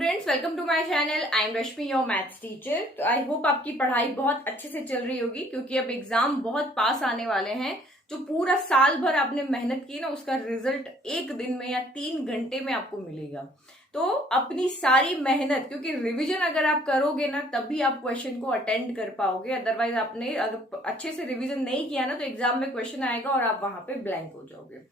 Students, welcome to my channel. I am Rashmi, your maths teacher. तो I hope आपकी पढ़ाई बहुत अच्छे से चल रही होगी, क्योंकि अब एग्जाम बहुत पास आने वाले हैं। जो पूरा साल भर आपने मेहनत की ना, उसका रिजल्ट एक दिन में या 3 घंटे में आपको मिलेगा। तो अपनी सारी मेहनत, क्योंकि रिवीजन अगर आप करोगे ना तभी आप क्वेश्चन को अटेंड कर पाओगे। अदरवाइज आपने अगर अच्छे से रिवीजन नहीं किया ना तो एग्जाम में क्वेश्चन आएगा और आप वहां पे ब्लैंक हो जाओगे।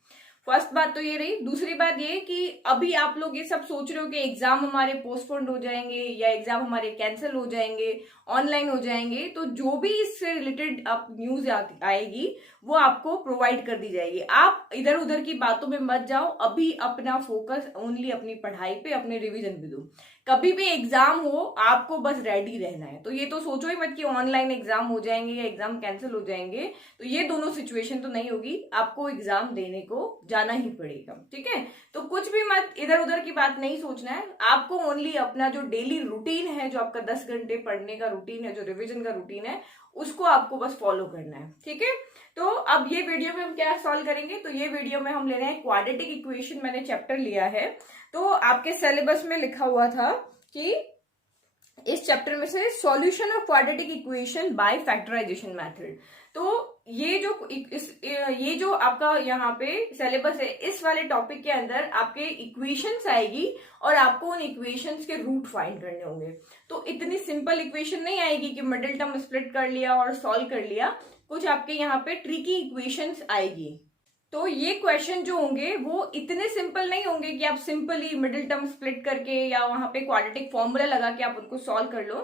फर्स्ट बात तो ये रही। दूसरी बात ये कि अभी आप लोग ये सब सोच रहे हो कि एग्जाम हमारे पोस्टपोन्ड हो जाएंगे या एग्जाम हमारे कैंसिल हो जाएंगे, ऑनलाइन हो जाएंगे। तो जो भी इससे रिलेटेड आप न्यूज आएगी वो आपको प्रोवाइड कर दी जाएगी। आप इधर उधर की बातों में मत जाओ, अभी अपना फोकस ओनली अपनी पढ़ाई पे, अपने रिवीजन पे दो। कभी भी एग्जाम हो आपको बस रेडी रहना है। तो ये तो सोचो ही मत कि ऑनलाइन एग्जाम हो जाएंगे या एग्जाम कैंसिल हो जाएंगे। तो ये दोनों सिचुएशन तो नहीं होगी, आपको एग्जाम देने को जाना ही पड़ेगा। ठीक है, तो कुछ भी मत इधर उधर की बात नहीं सोचना है। आपको ओनली अपना जो डेली रूटीन है, जो आपका 10 घंटे पढ़ने का रूटीन है, जो रिवीजन का रूटीन है, उसको आपको बस फॉलो करना है। ठीक है, तो अब ये वीडियो में हम क्या सॉल्व करेंगे, तो ये वीडियो में हम ले रहे हैं क्वाड्रेटिक इक्वेशन। मैंने चैप्टर लिया है, तो आपके सिलेबस में लिखा हुआ था कि इस चैप्टर में से solution of quadratic equation by factorisation method. तो ये जो आपका यहाँ पे सिलेबस है, इस वाले टॉपिक के अंदर आपके इक्वेशंस आएगी और आपको उन इक्वेशंस के रूट फाइंड करने होंगे। तो इतनी सिंपल इक्वेशन नहीं आएगी कि मिडिल टर्म स्प्लिट कर लिया और सॉल्व कर लिया। कुछ आपके यहाँ पे ट्रिकी इक्वेशंस आएगी। तो ये क्वेश्चन जो होंगे वो इतने सिंपल नहीं होंगे कि आप सिंपली मिडिल टर्म स्प्लिट करके या वहां पे क्वाड्रेटिक फॉर्मूला लगा के आप उनको सॉल्व कर लो।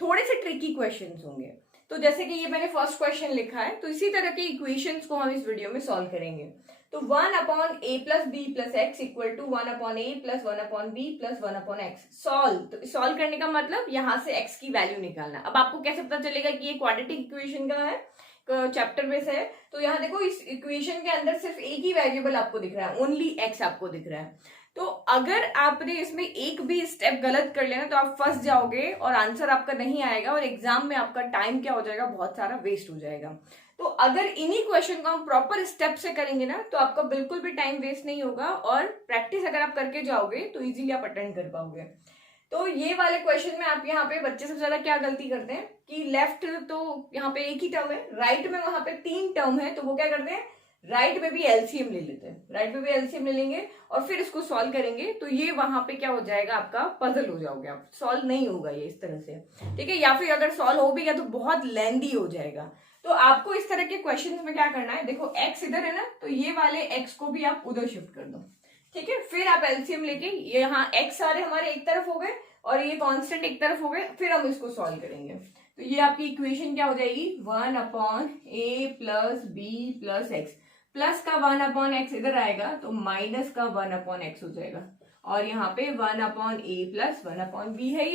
थोड़े से ट्रिकी क्वेश्चंस होंगे। तो जैसे कि ये मैंने फर्स्ट क्वेश्चन लिखा है, तो इसी तरह के इक्वेशंस को हम इस वीडियो में सॉल्व करेंगे। तो 1/a + b + x = 1/a + 1/b + 1/x। Solve, तो सॉल्व करने का मतलब यहाँ से x की वैल्यू निकालना। अब आपको कैसे पता चलेगा कि ये क्वाड्रेटिक इक्वेशन का है, चैप्टर में से है? तो यहाँ देखो, इस इक्वेशन के अंदर सिर्फ एक ही वेरिएबल आपको दिख रहा है, ओनली x आपको दिख रहा है। तो अगर आपने इसमें एक भी स्टेप गलत कर लिया ना तो आप फंस जाओगे और आंसर आपका नहीं आएगा और एग्जाम में आपका टाइम क्या हो जाएगा, बहुत सारा वेस्ट हो जाएगा। तो अगर इन्हीं क्वेश्चन को हम प्रॉपर स्टेप से करेंगे ना तो आपका बिल्कुल भी टाइम वेस्ट नहीं होगा और प्रैक्टिस अगर आप करके जाओगे तो इजीली आप अटेंड कर पाओगे। तो ये वाले क्वेश्चन में आप यहाँ पे बच्चे सबसे ज्यादा क्या गलती करते हैं कि लेफ्ट तो यहाँ पे एक ही टर्म है, राइट में वहां पे 3 टर्म है, तो वो क्या करते हैं, राइट में भी एलसीएम ले लेते हैं। राइट में भी एलसीएम ले लेंगे और फिर इसको सॉल्व करेंगे। तो ये वहां पे क्या हो जाएगा, आपका पजल हो जाओगे आप, सॉल्व नहीं होगा ये इस तरह से। ठीक है, या फिर अगर सॉल्व हो भी गया तो बहुत लेंदी हो जाएगा। तो आपको इस तरह के क्वेश्चन में क्या करना है, देखो एक्स इधर है ना, तो ये वाले एक्स को भी आप उधर शिफ्ट कर दो। ठीक है, फिर आप एलसीएम लेके, ये यहाँ एक्स सारे हमारे एक तरफ हो गए और ये कांस्टेंट एक तरफ हो गए, फिर हम इसको सॉल्व करेंगे। तो ये आपकी इक्वेशन क्या हो जाएगी, 1/a + b + x। प्लस का 1/x इधर आएगा तो माइनस का 1/x हो जाएगा और यहाँ पे 1/a + 1/b है।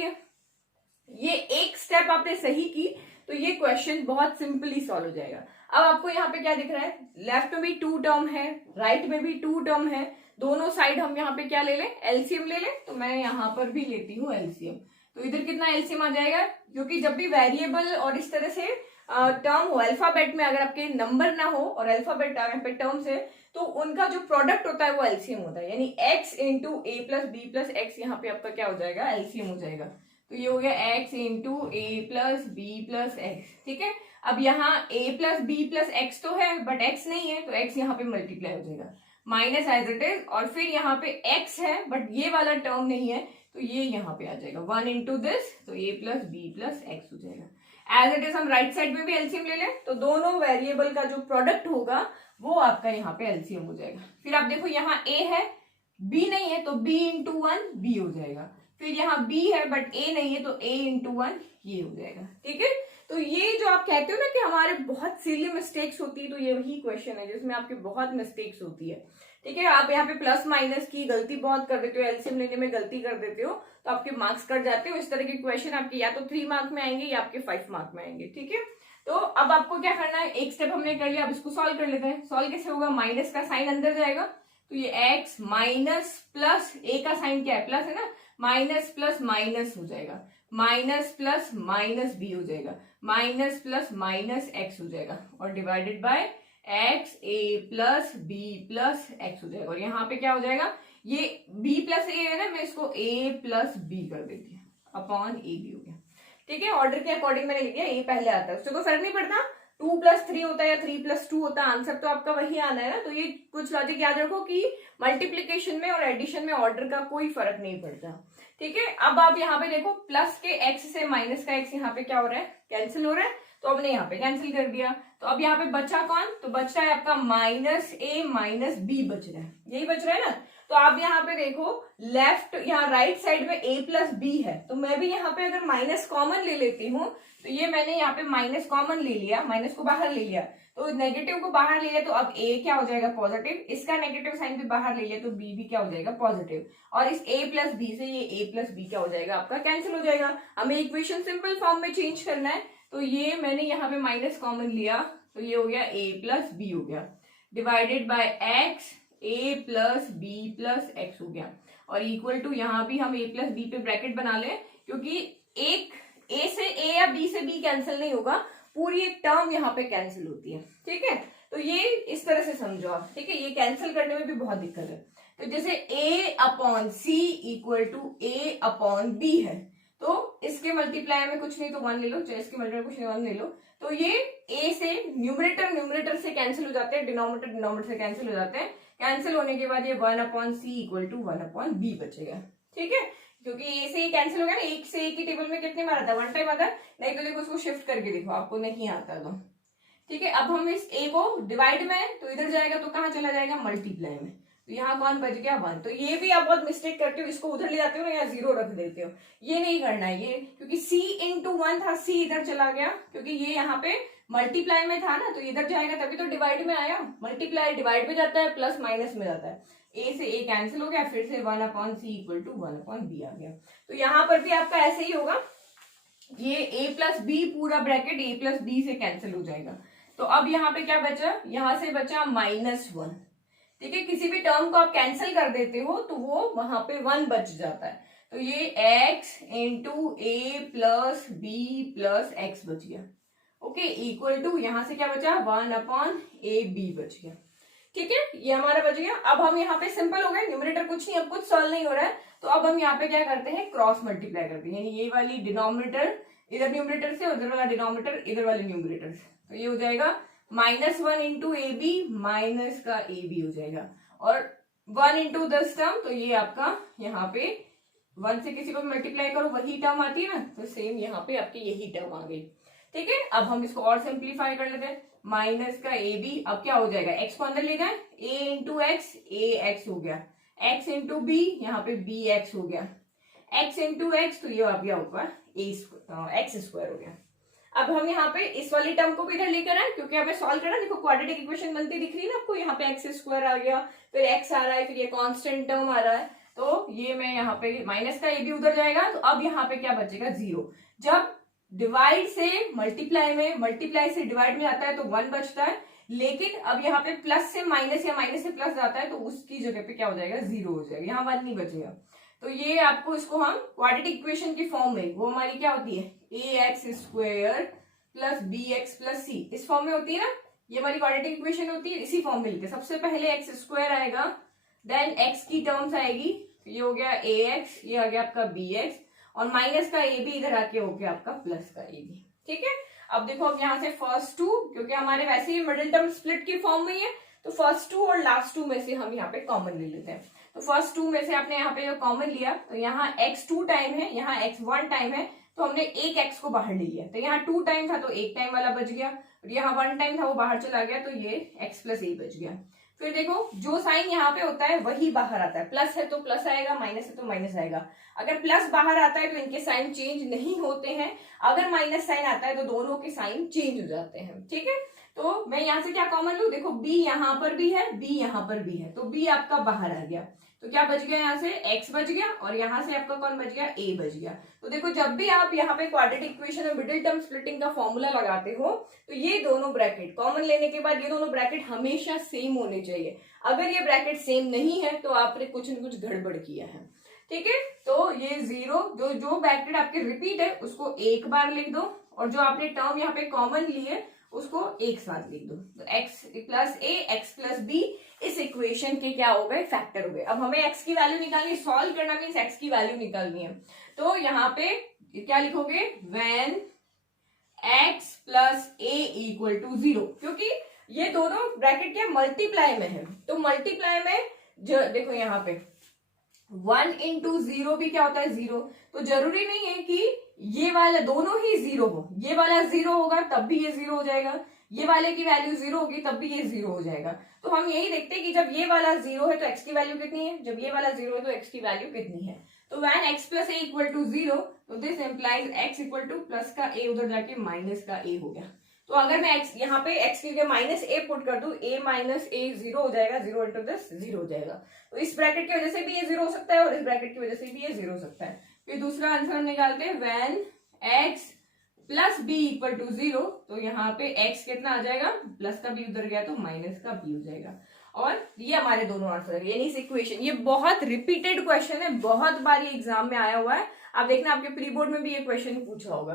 ये एक स्टेप आपने सही की तो ये क्वेश्चन बहुत सिंपली सॉल्व हो जाएगा। अब आपको यहाँ पे क्या दिख रहा है, लेफ्ट में भी 2 टर्म है, राइट में भी 2 टर्म है, दोनों साइड हम यहाँ पे क्या ले लें, एलसीएम ले लें। तो मैं यहाँ पर भी लेती हूँ एलसीएम। तो इधर कितना एलसीएम आ जाएगा, क्योंकि जब भी वेरिएबल और इस तरह से टर्म हो, अल्फाबेट में अगर आपके नंबर ना हो और अल्फाबेट यहाँ पे टर्म्स है, तो उनका जो प्रोडक्ट होता है वो एलसीएम होता है। यानी x × a + b + x यहाँ पे आपका क्या हो जाएगा, एलसीएम हो जाएगा। तो ये हो गया x × a + b + x। ठीक है, अब यहाँ a + b + x तो है बट x नहीं है, तो x यहाँ पे मल्टीप्लाई हो जाएगा, माइनस एज इट इज। और फिर यहाँ पे x है बट ये वाला टर्म नहीं है, तो ये यहाँ पे आ जाएगा 1 × दिस, तो a + b + x हो जाएगा। एज इट इज हम राइट साइड में भी एलसीएम ले लें तो दोनों वेरिएबल का जो प्रोडक्ट होगा वो आपका यहाँ पे एलसीएम हो जाएगा। फिर आप देखो, यहाँ a है, b नहीं है, तो b × 1 b हो जाएगा। फिर यहाँ b है बट a नहीं है, तो a × 1 ये हो जाएगा। ठीक है, तो ये जो आप कहते हो ना कि हमारे बहुत सिली मिस्टेक्स होती है, तो ये वही क्वेश्चन है जिसमें आपकी बहुत मिस्टेक्स होती है। ठीक है, आप यहाँ पे प्लस माइनस की गलती बहुत कर देते हो, एलसीएम लेने में गलती कर देते हो, तो आपके मार्क्स कट जाते हो। इस तरह के क्वेश्चन आपके या तो 3 मार्क में आएंगे या आपके 5 मार्क में आएंगे। ठीक है, तो अब आपको क्या करना है, एक स्टेप हमने कर लिया, अब इसको सॉल्व कर लेते हैं। सॉल्व कैसे होगा, माइनस का साइन अंदर जाएगा, तो ये x माइनस प्लस a का साइन क्या है, प्लस है ना, माइनस प्लस माइनस हो जाएगा, माइनस प्लस माइनस b हो जाएगा, माइनस प्लस माइनस x हो जाएगा और divided by x a + b + x हो जाएगा। और यहाँ पे क्या हो जाएगा, ये b प्लस ए है ना, मैं इसको a प्लस बी कर देती हूँ अपॉन ए बी हो गया। ठीक है, ऑर्डर के अकॉर्डिंग मैंने लिख दिया, ए पहले आता है, उससे कोई फर्क नहीं पड़ता 2+3 होता है या 3+2 होता है, आंसर तो आपका वही आना है ना। तो ये कुछ लॉजिक याद रखो कि मल्टीप्लीकेशन में और एडिशन में ऑर्डर का कोई फर्क नहीं पड़ता। ठीक है, अब आप यहाँ पे देखो प्लस के x से माइनस का x यहाँ पे क्या हो रहा है, कैंसिल हो रहा है, तो हमने यहाँ पे कैंसिल कर दिया। तो अब यहाँ पे बचा कौन, तो बच रहा है आपका -a माइनस b बच रहा है, यही बच रहा है ना। तो आप यहाँ पे देखो लेफ्ट यहाँ राइट साइड में a प्लस बी है, तो मैं भी यहाँ पे अगर माइनस कॉमन ले लेती हूँ, तो ये मैंने यहाँ पे माइनस कॉमन ले लिया, माइनस को बाहर ले लिया, तो नेगेटिव को बाहर ले लिया, तो अब a क्या हो जाएगा पॉजिटिव, इसका नेगेटिव साइन भी बाहर ले लिया, तो b भी क्या हो जाएगा पॉजिटिव, और इस a प्लस बी से ये a प्लस बी क्या हो जाएगा आपका कैंसिल हो जाएगा। हमें इक्वेशन सिंपल फॉर्म में चेंज करना है, तो ये मैंने यहाँ पे माइनस कॉमन लिया, तो ये हो गया a प्लस बी हो गया, divided by x a plus B plus X हो गया, और इक्वल टू यहाँ भी हम a प्लस बी पे ब्रैकेट बना लें, क्योंकि एक a से a या b से b कैंसिल नहीं होगा, पूरी एक टर्म यहाँ पे कैंसिल होती है। ठीक है, तो ये इस तरह से समझो आप। ठीक है, ये कैंसिल करने में भी बहुत दिक्कत है। तो जैसे a upon C equal to a upon B है, तो इसके मल्टीप्लाई में कुछ नहीं तो 1 ले लो, चाहे इसके मल्टीप्लाई कुछ नहीं 1 ले लो, तो ये a से न्यूमरेटर से कैंसिल हो जाते हैं, डिनोमिनेटर से कैंसिल हो जाते हैं, कैंसिल होने के बाद ये 1 upon C equal to 1 upon B बचेगा। ठीक है, क्योंकि ए से ये कैंसिल हो गया ना, एक से एक की टेबल में कितने बार आता है, 1 टाइम आता है, नहीं तो देखो उसको शिफ्ट करके देखो, आपको नहीं आता तो। ठीक है, अब हम इस ए को डिवाइड में, तो इधर जाएगा तो कहाँ चला जाएगा मल्टीप्लाई में, तो यहाँ कौन बच गया 1। तो ये भी आप बहुत मिस्टेक करते हो, इसको उधर ले जाते हो ना, यहाँ 0 रख देते हो, ये नहीं करना है, ये क्योंकि c इंटू 1 था, c इधर चला गया, क्योंकि ये यहाँ पे मल्टीप्लाई में था ना, तो इधर जाएगा तभी तो डिवाइड में आया, मल्टीप्लाई डिवाइड में जाता है, प्लस माइनस में जाता है, a से a कैंसिल हो गया, फिर से 1 upon C equal to 1 upon B आ गया। तो यहाँ पर भी आपका ऐसे ही होगा, ये a प्लस बी पूरा ब्रैकेट a प्लस बी से कैंसिल हो जाएगा। तो अब यहाँ पे क्या बचा, यहाँ से बचा -1। ठीक है, किसी भी टर्म को आप कैंसिल कर देते हो तो वो वहां पे 1 बच जाता है, तो ये x इंटू ए प्लस बी प्लस एक्स बच गया। ओके, इक्वल टू यहाँ से क्या बचा 1 अपॉन ए बी बच गया। ठीक है, ये हमारा बच गया। अब हम यहाँ पे सिंपल हो गए, न्यूमरेटर कुछ नहीं, अब कुछ सॉल्व नहीं हो रहा है, तो अब हम यहाँ पे क्या करते हैं, क्रॉस मल्टीप्लाई करते हैं, यानी ये वाली डिनोमिनेटर इधर न्यूमरेटर से, उधर वाला डिनोमिनेटर इधर वाले न्यूमरेटर से, तो ये हो जाएगा -1 इंटू ए बी, माइनस का ए बी हो जाएगा, और 1 इंटू दिस टर्म, तो ये आपका यहाँ पे 1 से किसी को मल्टीप्लाई करो वही टर्म आती है ना, तो सेम यहाँ पे आपकी यही टर्म आ गई। ठीक है, अब हम इसको और सिंप्लीफाई कर लेते हैं, माइनस का ए बी, अब क्या हो जाएगा, एक्स को अंदर ले जाए, a into x A x हो गया, x इंटू बी, यहाँ पे बी एक्स हो गया, x इंटू एक्स, तो ये आ गया ऊपर एक्स स्क्वायर हो गया। अब हम यहाँ पे इस वाली टर्म को भी इधर लेकर आए, क्योंकि हमें सॉल्व करना, देखो क्वाड्रेटिक इक्वेशन बनती दिख रही है ना आपको, यहाँ पे एक्स स्क्वायर आ गया, फिर एक्स आ रहा है, फिर ये कांस्टेंट टर्म आ रहा है, तो ये मैं यहाँ पे माइनस का ए भी उधर जाएगा, तो अब यहाँ पे क्या बचेगा 0। जब डिवाइड से मल्टीप्लाई में, मल्टीप्लाई से डिवाइड में आता है तो 1 बचता है, लेकिन अब यहाँ पे प्लस से माइनस या माइनस से प्लस जाता है, तो उसकी जगह पे क्या हो जाएगा 0 हो जाएगा, यहाँ 1 नहीं बचेगा। तो ये आपको, इसको हम क्वाड्रेटिक इक्वेशन की फॉर्म में, वो हमारी क्या होती है ax square plus bx plus c, इस फॉर्म में होती है ना, ये हमारी क्वाड्रेटिक इक्वेशन होती है, इसी फॉर्म में लिखते हैं। सबसे पहले एक्स स्क्वायर आएगा, देन x की टर्म्स आएगी, ये हो गया ax, ये आ गया आपका bx, और माइनस का a भी इधर आके हो गया आपका प्लस का a भी। ठीक है, अब देखो अब यहाँ से फर्स्ट 2, क्योंकि हमारे वैसे ही मिडिल टर्म स्प्लिट की फॉर्म में ही है, तो फर्स्ट 2 और लास्ट 2 में से हम यहाँ पे कॉमन ले लेते हैं। तो फर्स्ट 2 में से आपने यहाँ पे जो कॉमन लिया, तो यहाँ x 2 टाइम है, यहाँ x 1 टाइम है, तो हमने एक x को बाहर ले लिया, तो यहाँ 2 टाइम था तो 1 टाइम वाला बच गया, और यहाँ 1 टाइम था वो बाहर चला गया, तो ये x प्लस a बच गया। फिर देखो जो साइन यहाँ पे होता है वही बाहर आता है, प्लस है तो प्लस आएगा, माइनस है तो माइनस आएगा। अगर प्लस बाहर आता है तो इनके साइन चेंज नहीं होते हैं, अगर माइनस साइन आता है तो दोनों के साइन चेंज हो जाते हैं। ठीक है, तो मैं यहाँ से क्या कॉमन लूं, देखो b यहाँ पर भी है, b यहाँ पर भी है, तो b आपका बाहर आ गया, तो क्या बच गया, यहाँ से x बच गया, और यहाँ से आपका कौन बच गया, a बच गया। तो देखो जब भी आप यहाँ पे क्वाड्रेटिक इक्वेशन में मिडिल टर्म स्प्लिटिंग का फॉर्मूला लगाते हो, तो ये दोनों ब्रैकेट कॉमन लेने के बाद ये दोनों ब्रैकेट हमेशा सेम होने चाहिए। अगर ये ब्रैकेट सेम नहीं है तो आपने कुछ न कुछ गड़बड़ किया है। ठीक है, तो ये 0, जो ब्रैकेट आपके रिपीट है उसको एक बार लिख दो, और जो आपने टर्म यहाँ पे कॉमन ली है उसको एक साथ लिख दो। तो x plus a, x plus b, इस इक्वेशन के क्या हो गए, फैक्टर हो गए। अब हमें x की वैल्यू निकालनी, सॉल्व करना मीन्स x की वैल्यू निकालनी है। तो यहाँ पे क्या लिखोगे, when x plus a equal to 0, क्योंकि ये दोनों ब्रैकेट क्या मल्टीप्लाई में है, तो मल्टीप्लाई में देखो यहाँ पे 1 इंटू 0 भी क्या होता है 0, तो जरूरी नहीं है कि ये वाला दोनों ही 0 हो, ये वाला 0 होगा तब भी ये 0 हो जाएगा, ये वाले की वैल्यू 0 होगी तब भी ये 0 हो जाएगा। तो हम यही देखते हैं कि जब ये वाला 0 है तो x की वैल्यू कितनी है, जब ये वाला 0 है तो x की वैल्यू कितनी है। तो when x plus a equal to 0, तो this implies x equal to plus का a उधर जाके माइनस का a हो गया। तो अगर मैं x यहाँ पे x की जगह माइनस a पुट कर दूं, a माइनस a 0 हो जाएगा, 0 इंटू दिस 0 हो जाएगा। तो इस ब्रैकेट की वजह से भी ये 0 हो सकता है और इस ब्रैकेट की वजह से भी ये 0 हो सकता है। फिर दूसरा आंसर हम निकालते हैं, when x plus b equal to 0, तो यहाँ पे x कितना आ जाएगा, प्लस का b उधर गया तो माइनस का b हो जाएगा। और ये हमारे दोनों आंसर है, यानी इस इक्वेशन, ये बहुत रिपीटेड क्वेश्चन है, बहुत बार ये एग्जाम में आया हुआ है। आप देखना आपके प्री बोर्ड में भी ये क्वेश्चन पूछा होगा।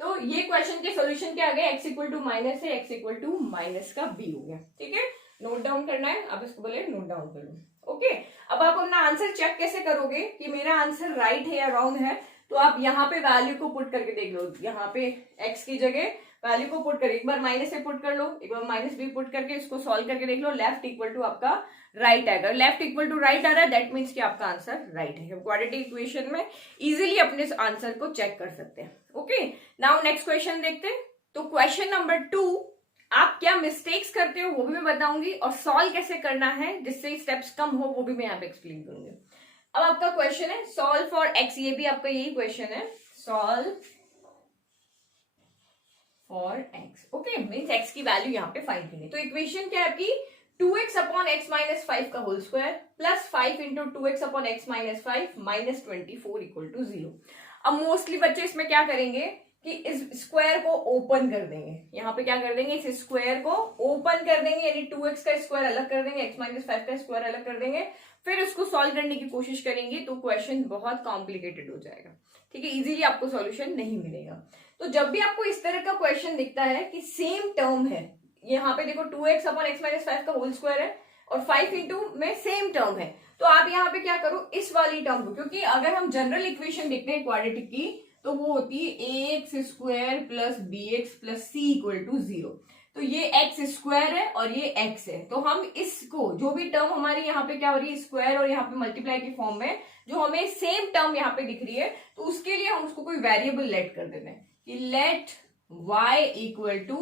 तो ये क्वेश्चन के सोल्यूशन क्या आ गया, x इक्वल टू माइनस है, x इक्वल टू माइनस का b हो गया। ठीक है, नोट डाउन करना है, आप इसको बोले नोट डाउन कर लो। ओके, अब आप अपना आंसर चेक कैसे करोगे कि मेरा आंसर राइट है या रॉन्ग है, तो आप यहाँ पे वैल्यू को पुट करके देख लो, यहाँ पे x की जगह वैल्यू को पुट कर, एक बार माइनस से पुट कर लो, एक बार माइनस b पुट करके इसको सॉल्व करके देख लो, लेफ्ट इक्वल टू आपका राइट आएगा। लेफ्ट इक्वल टू राइट आ रहा है, दैट मीन्स कि आपका आंसर राइट है। क्वाड्रेटिक इक्वेशन में इजीली अपने आंसर को चेक कर सकते हैं। ओके, नाउ नेक्स्ट क्वेश्चन देखते हैं। तो क्वेश्चन नंबर 2, आप क्या मिस्टेक्स करते हो वो भी मैं बताऊंगी, और सॉल्व कैसे करना है जिससे स्टेप्स कम हो वो भी मैं यहाँ पे एक्सप्लेन करूंगी। अब आपका क्वेश्चन है सॉल्व फॉर x, ये भी आपका यही क्वेश्चन है, solve for x। Okay, means x की वैल्यू यहाँ पे फाइंड करनी। तो इक्वेशन क्या है आपकी, 2x अपॉन x माइनस 5 का whole square plus 5 into 2x upon x minus 5 minus 24 equal to 0। अब मोस्टली बच्चे इसमें क्या करेंगे कि इस स्क्वायर को ओपन कर देंगे, यहाँ पे क्या कर देंगे, इस स्क्वायर को ओपन कर देंगे, यानी 2x का स्क्वायर अलग कर देंगे, x माइनस 5 का स्क्वायर अलग कर देंगे, फिर उसको सॉल्व करने की कोशिश करेंगे, तो क्वेश्चन बहुत कॉम्प्लिकेटेड हो जाएगा। ठीक है, इजीली आपको सॉल्यूशन नहीं मिलेगा। तो जब भी आपको इस तरह का क्वेश्चन दिखता है कि सेम टर्म है, यहाँ पे देखो 2x अपॉन x माइनस 5 का होल स्क्वायर है और 5 इंटू में सेम टर्म है, तो आप यहाँ पे क्या करो, इस वाली टर्म को, क्योंकि अगर हम जनरल इक्वेशन देखते हैं क्वाड्रेटिक की, तो वो होती है ax square plus bx plus c equal to 0। तो ये x स्क्वायर है और ये x है, तो हम इसको, जो भी टर्म हमारी यहाँ पे क्या हो रही है स्क्वायर और यहाँ पे मल्टीप्लाई की फॉर्म में जो हमें सेम टर्म यहाँ पे दिख रही है, तो उसके लिए हम उसको कोई वेरिएबल लेट कर देते हैं कि let y equal to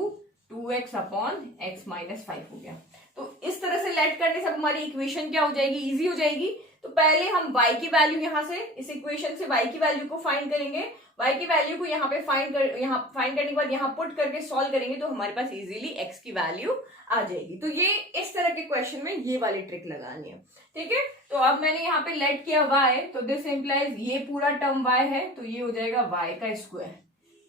2x upon x minus 5 हो गया। तो इस तरह से लेट करने से हमारी इक्वेशन क्या हो जाएगी, इजी हो जाएगी। तो पहले हम y की वैल्यू यहाँ से, इस इक्वेशन से y की वैल्यू को फाइंड करेंगे, y की वैल्यू को यहाँ पे फाइंड करने के बाद यहाँ पुट करके सॉल्व करेंगे, तो हमारे पास इजीली x की वैल्यू आ जाएगी। तो ये इस तरह के क्वेश्चन में ये वाली ट्रिक लगानी है। ठीक है, तो अब मैंने यहाँ पे लेट किया y, तो दिस इंप्लाइज ये पूरा टर्म y है, तो ये हो जाएगा y का स्क्वायर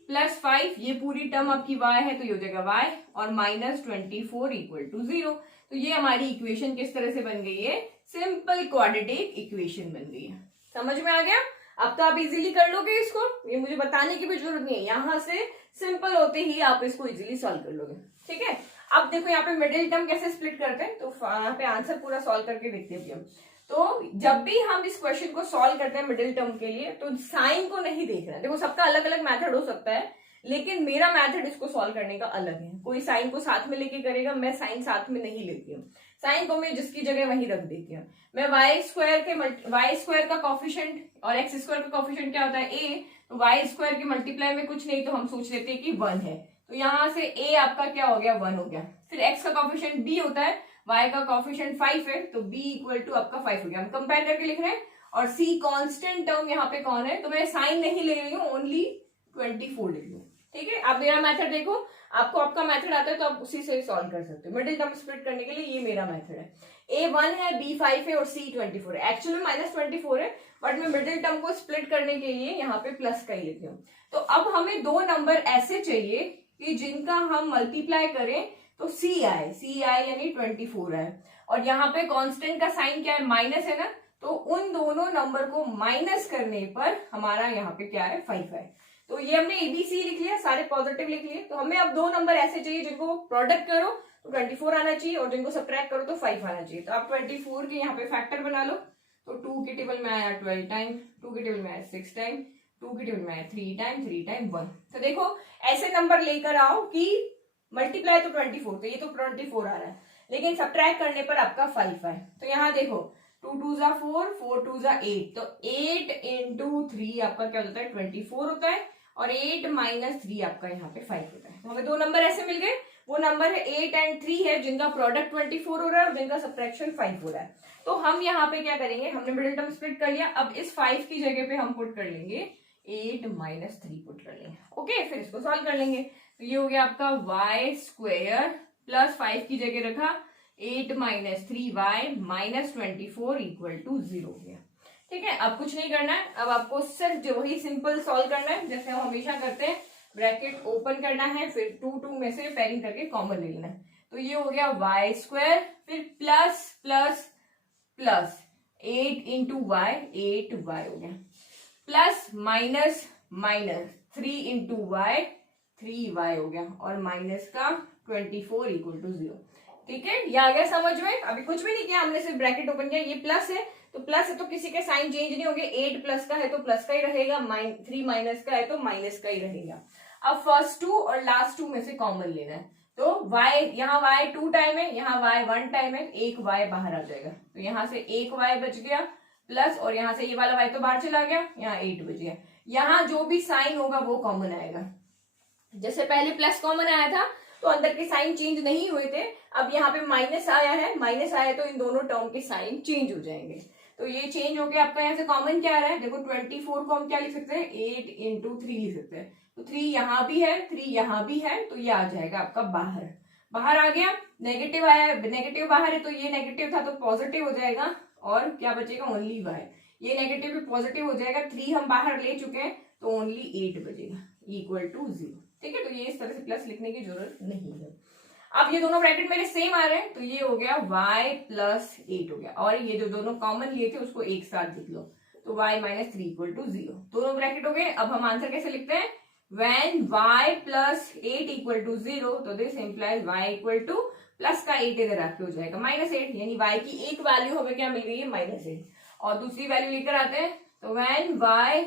प्लस 5, ये पूरी टर्म आपकी y है, तो ये हो जाएगा y और माइनस 24 इक्वल टू 0। तो ये हमारी इक्वेशन किस तरह से बन गई है, सिंपल क्वाड्रेटिक इक्वेशन बन गई है। समझ में आ गया? अब तो आप इजीली कर लोगे इसको, ये मुझे बताने की भी जरूरत नहीं है, यहाँ से सिंपल होते ही आप इसको इजीली सॉल्व कर लोगे। ठीक है, अब देखो यहाँ पे मिडिल टर्म कैसे स्प्लिट करते हैं, तो यहाँ पे आंसर पूरा सॉल्व करके देखते हैं हम। तो जब भी हम इस क्वेश्चन को सॉल्व करते हैं मिडिल टर्म के लिए, तो साइन को नहीं देखना। देखो सबका अलग अलग मेथड हो सकता है, लेकिन मेरा मेथड इसको सॉल्व करने का अलग है। कोई साइन को साथ में लेके करेगा, मैं साइन साथ में नहीं लेती हूँ, साइन को मैं जिसकी जगह वहीं रख देती हूँ। मैं वाई स्क्वायर का कॉफिशिएंट और एक्स स्क्वायर का कॉफिशिएंट क्या होता है a, तो वाई स्क्वायर के मल्टीप्लाई में कुछ नहीं, तो हम सोच लेते हैं कि 1 है, तो यहाँ से a आपका क्या हो गया 1 हो गया। फिर x का कॉफिशिएंट b होता है, y का कॉफिशिएंट 5 है, तो b इक्वल टू आपका 5 हो गया। हम कंपेयर करके लिख रहे हैं, और c कांस्टेंट टर्म यहाँ पे कौन है, तो मैं साइन नहीं ले रही हूँ, ओनली 24 लिख लूँ। ठीक है, आप मेरा मेथड देखो, आपको आपका मेथड आता है तो आप उसी से सॉल्व कर सकते हो। मिडिल टर्म स्प्लिट करने के लिए ये मेरा मेथड है। a 1 है, b 5 है और c 24 है। एक्चुअली में माइनस 24 है, बट मैं मिडिल टर्म को स्प्लिट करने के लिए यहाँ पे प्लस का ही लेती हूँ। तो अब हमें दो नंबर ऐसे चाहिए कि जिनका हम मल्टीप्लाई करें तो c आए यानी 24 आए, और यहाँ पे कांस्टेंट का साइन क्या है, माइनस है ना, तो उन दोनों नंबर को माइनस करने पर हमारा यहाँ पे क्या है 5 है। तो ये हमने एबीसी लिख लिया, सारे पॉजिटिव लिख लिए। तो हमें अब 2 नंबर ऐसे चाहिए जिनको प्रोडक्ट करो तो 24 आना चाहिए और जिनको सब्ट्रैक्ट करो तो 5 आना चाहिए। तो आप 24 के यहाँ पे फैक्टर बना लो। तो 2 के टेबल में आया 12 टाइम, 2 के टेबल में आया 6 टाइम, 2 के टेबल में आया 3 टाइम, 3 टाइम 1। तो देखो ऐसे नंबर लेकर आओ कि मल्टीप्लाई तो 24, तो ये तो 24 आ रहा है, लेकिन सब्ट्रैक्ट करने पर आपका 5 है। तो यहाँ देखो 2 2 जा 4, 4 2 जा 8, तो 8 इंटू 3 आपका क्या होता है 24 होता है, और 8 माइनस 3 आपका यहाँ पे 5 होता है। तो हमें 2 नंबर ऐसे मिल गए। वो नंबर है 8 एंड 3 है, जिनका प्रोडक्ट 24 हो रहा है और जिनका सब्ट्रैक्शन 5 हो रहा है। तो हम यहाँ पे क्या करेंगे, हमने मिडिल टर्म स्प्लिट कर लिया। अब इस 5 की जगह पे हम पुट कर लेंगे 8 माइनस 3 पुट कर लेंगे। ओके, फिर इसको सॉल्व कर लेंगे। तो ये हो गया आपका वाई स्क्वायर प्लस 5 की जगह रखा 8 minus 3y minus 24 equal to 0 हो गया। ठीक है, अब कुछ नहीं करना है, अब आपको सिर्फ जो वही सिंपल सॉल्व करना है जैसे हम हमेशा करते हैं। ब्रैकेट ओपन करना है, फिर 2 2 में से पेयरिंग करके कॉमन ले लेना है। तो ये हो गया वाई स्क्वायर, फिर plus plus plus 8 into y, 8y हो गया, plus minus minus 3 into y, 3y हो गया, और माइनस का 24 इक्वल टू 0। ठीक है, ये आ गया समझ में। अभी कुछ भी नहीं किया हमने, सिर्फ ब्रैकेट ओपन किया। ये प्लस है तो प्लस है तो किसी के साइन चेंज नहीं होंगे। 8 प्लस का है तो प्लस का ही रहेगा, 3 माइनस का है तो माइनस का ही रहेगा। अब फर्स्ट 2 और लास्ट 2 में से कॉमन लेना है। तो y, यहाँ y 2 टाइम है, यहाँ y 1 टाइम है, एक y बाहर आ जाएगा। तो यहाँ से एक y बच गया, प्लस और यहाँ से ये वाला y तो बाहर चला गया, यहाँ 8 बच गया। यहाँ जो भी साइन होगा वो कॉमन आएगा। जैसे पहले प्लस कॉमन आया था तो अंदर के साइन चेंज नहीं हुए थे, अब यहाँ पे माइनस आया है, माइनस आया तो इन दोनों टर्म के साइन चेंज हो जाएंगे। तो ये चेंज हो गया आपका। यहाँ से कॉमन क्या आ रहा है, देखो 24 को हम क्या लिख सकते हैं 8 इंटू 3 लिख सकते हैं। तो 3 यहाँ भी है, 3 यहाँ भी है, तो ये आ जाएगा आपका बाहर। बाहर आ गया, नेगेटिव आया, नेगेटिव बाहर है तो ये नेगेटिव था तो पॉजिटिव हो जाएगा, और क्या बचेगा ओनली y। ये नेगेटिव भी पॉजिटिव हो जाएगा, 3 हम बाहर ले चुके हैं तो ओनली 8 बचेगा इक्वल टू 0। ठीक है, तो ये इस तरह से प्लस लिखने की जरूरत नहीं है। अब ये दोनों ब्रैकेट मेरे सेम आ रहे हैं, तो ये हो गया y प्लस 8 हो गया, और ये जो दोनों कॉमन लिए थे उसको एक साथ लिख लो, तो y माइनस 3 इक्वल टू 0। दोनों ब्रैकेट हो गए। अब हम आंसर कैसे लिखते हैं, when y plus 8 equal to 0, तो this implies y equal to plus का 8 इधर आके हो जाएगा माइनस 8, यानी y की एक वैल्यू हमें क्या मिल रही है -8, और दूसरी वैल्यू लेकर आते हैं। तो when y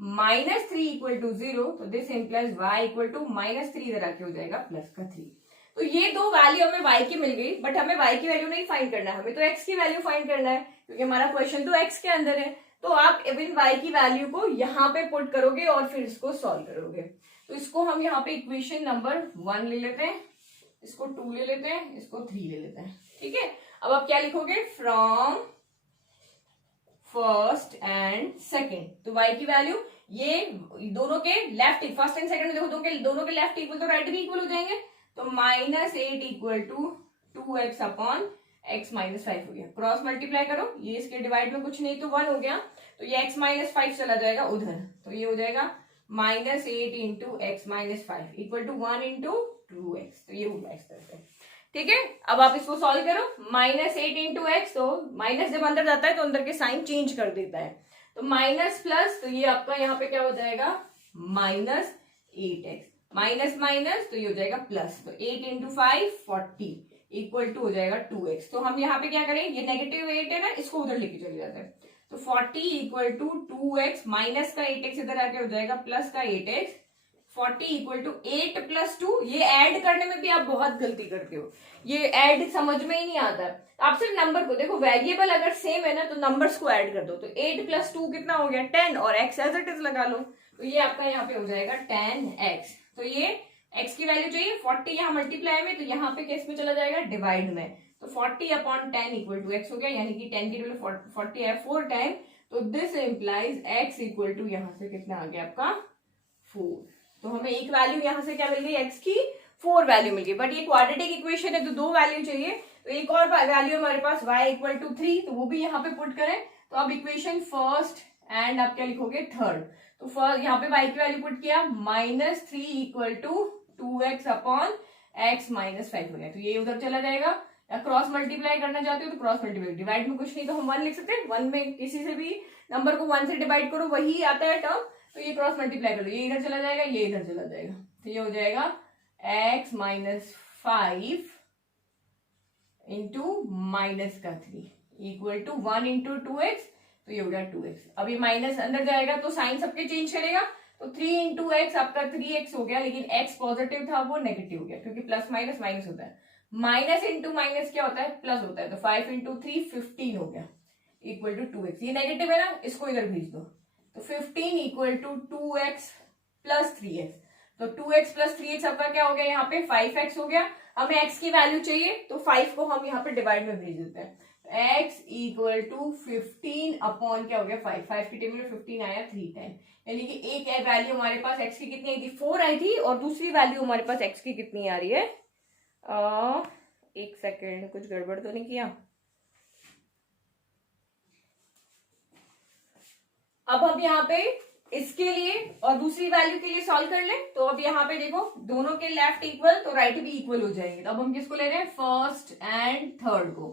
minus 3 equal to 0, तो this implies y equal to -3 इधर आके हो जाएगा प्लस का 3। तो ये दो वैल्यू हमें y की मिल गई, बट हमें y की वैल्यू नहीं फाइंड करना है, हमें तो x की वैल्यू फाइंड करना है, क्योंकि हमारा क्वेश्चन तो x के अंदर है। तो आप इवन y की वैल्यू को यहाँ पे पुट करोगे और फिर इसको सॉल्व करोगे। तो इसको हम यहाँ पे इक्वेशन नंबर 1 ले लेते हैं, इसको 2 ले लेते हैं, इसको 3 ले लेते हैं। ठीक है, अब आप क्या लिखोगे, फ्रॉम फर्स्ट एंड सेकेंड। तो y की वैल्यू ये दोनों के लेफ्ट, फर्स्ट एंड सेकंड देखो दोनों के लेफ्ट इक्वल तो राइट भी इक्वल हो जाएंगे। तो -8 equal to 2x upon x minus 5 हो गया। क्रॉस मल्टीप्लाई करो, ये इसके डिवाइड में कुछ नहीं तो 1 हो गया, तो ये x माइनस 5 चला जाएगा उधर, तो ये हो जाएगा -8 into x minus 5 equal to 1 into 2x। तो ये होगा इस तरह से। ठीक है, अब आप इसको सॉल्व करो, -8 इंटू एक्स, तो माइनस जब अंदर जाता है तो अंदर के साइन चेंज कर देता है, तो माइनस प्लस, तो ये आपका यहाँ पे क्या हो जाएगा -8x, माइनस माइनस तो ये हो जाएगा प्लस, तो 8 इंटू 5 40 इक्वल टू हो जाएगा 2x। तो हम यहाँ पे क्या करें, ये नेगेटिव 8 है ना, इसको उधर लेके चले जाते हैं, तो 40 इक्वल टू 2x, माइनस का 8x इधर आके हो जाएगा प्लस का 8x, 40 इक्वल टू 8 प्लस 2। ये ऐड करने में भी आप बहुत गलती करते हो, ये ऐड समझ में ही नहीं आता। आप सिर्फ नंबर को देखो, वेरिएबल अगर सेम है ना तो नंबर्स को ऐड कर दो, तो 8 प्लस 2 कितना हो गया 10, और x एज इट इज लगा लो, तो ये आपका यहाँ पे हो जाएगा 10x। तो ये x की वैल्यू चाहिए, 40 यहाँ मल्टीप्लाई में, तो यहाँ पे किस में चला जाएगा डिवाइड में, तो 40 अपॉन 10 इक्वल टू x हो गया, यानी कि 10 की वैल्यू 40 है 4 टाइम, तो this implies x equal to यहाँ से कितना आ गया आपका 4। तो हमें एक वैल्यू यहाँ से क्या मिल गई, x की 4 वैल्यू मिल गई, बट ये क्वाड्रेटिक इक्वेशन है तो 2 वैल्यू चाहिए, तो एक और वैल्यू हमारे पास y इक्वल टू 3, तो वो भी यहाँ पे पुट करें। तो अब इक्वेशन फर्स्ट एंड आप क्या लिखोगे थर्ड, तो यहाँ पे y की वैल्यू पुट किया, -3 equal to 2x upon x minus 5 हो गया, तो ये उधर चला जाएगा, या क्रॉस मल्टीप्लाई करना चाहते हो तो क्रॉस मल्टीप्लाई, डिवाइड में कुछ नहीं तो हम 1 लिख सकते हैं, 1 में किसी से भी नंबर को 1 से डिवाइड करो वही आता है टर्म, तो ये क्रॉस मल्टीप्लाई कर लो, ये इधर चला जाएगा, ये इधर चला जाएगा, तो ये हो जाएगा x माइनस 5 इंटू माइनस का 3 इक्वल टू 1 इंटू 2x, तो ये हो गया 2x। अब ये माइनस अंदर जाएगा तो साइन सबके चेंज करेगा, तो 3 इंटू एक्स आपका 3x हो गया, लेकिन x पॉजिटिव था वो नेगेटिव हो गया, क्योंकि प्लस माइनस माइनस होता है, माइनस इंटू माइनस क्या होता है, प्लस होता है, तो 5 इंटू 3 15 हो गया इक्वल टू 2x। ये नेगेटिव है ना, इसको इधर भेज दो, तो 15 equal to 2x plus 3x, तो 2x प्लस 3x आपका क्या हो गया, यहाँ पे 5x हो गया। हमें x की वैल्यू चाहिए, तो 5 को हम यहाँ पे डिवाइड में भेज देते हैं, x इक्वल टू 15 अपॉन क्या हो गया 5, 5 की टेबल में 15 आया 3 टाइम, यानी कि एक वैल्यू हमारे पास x की कितनी आई थी 4 आई थी, और दूसरी वैल्यू हमारे पास x की कितनी आ रही है, एक सेकेंड, कुछ गड़बड़ तो नहीं किया। अब हम यहाँ पे इसके लिए और दूसरी वैल्यू के लिए सॉल्व कर लें, तो अब यहाँ पे देखो दोनों के लेफ्ट इक्वल तो राइट भी इक्वल हो जाएंगे, तो अब हम किसको ले रहे हैं, फर्स्ट एंड थर्ड को।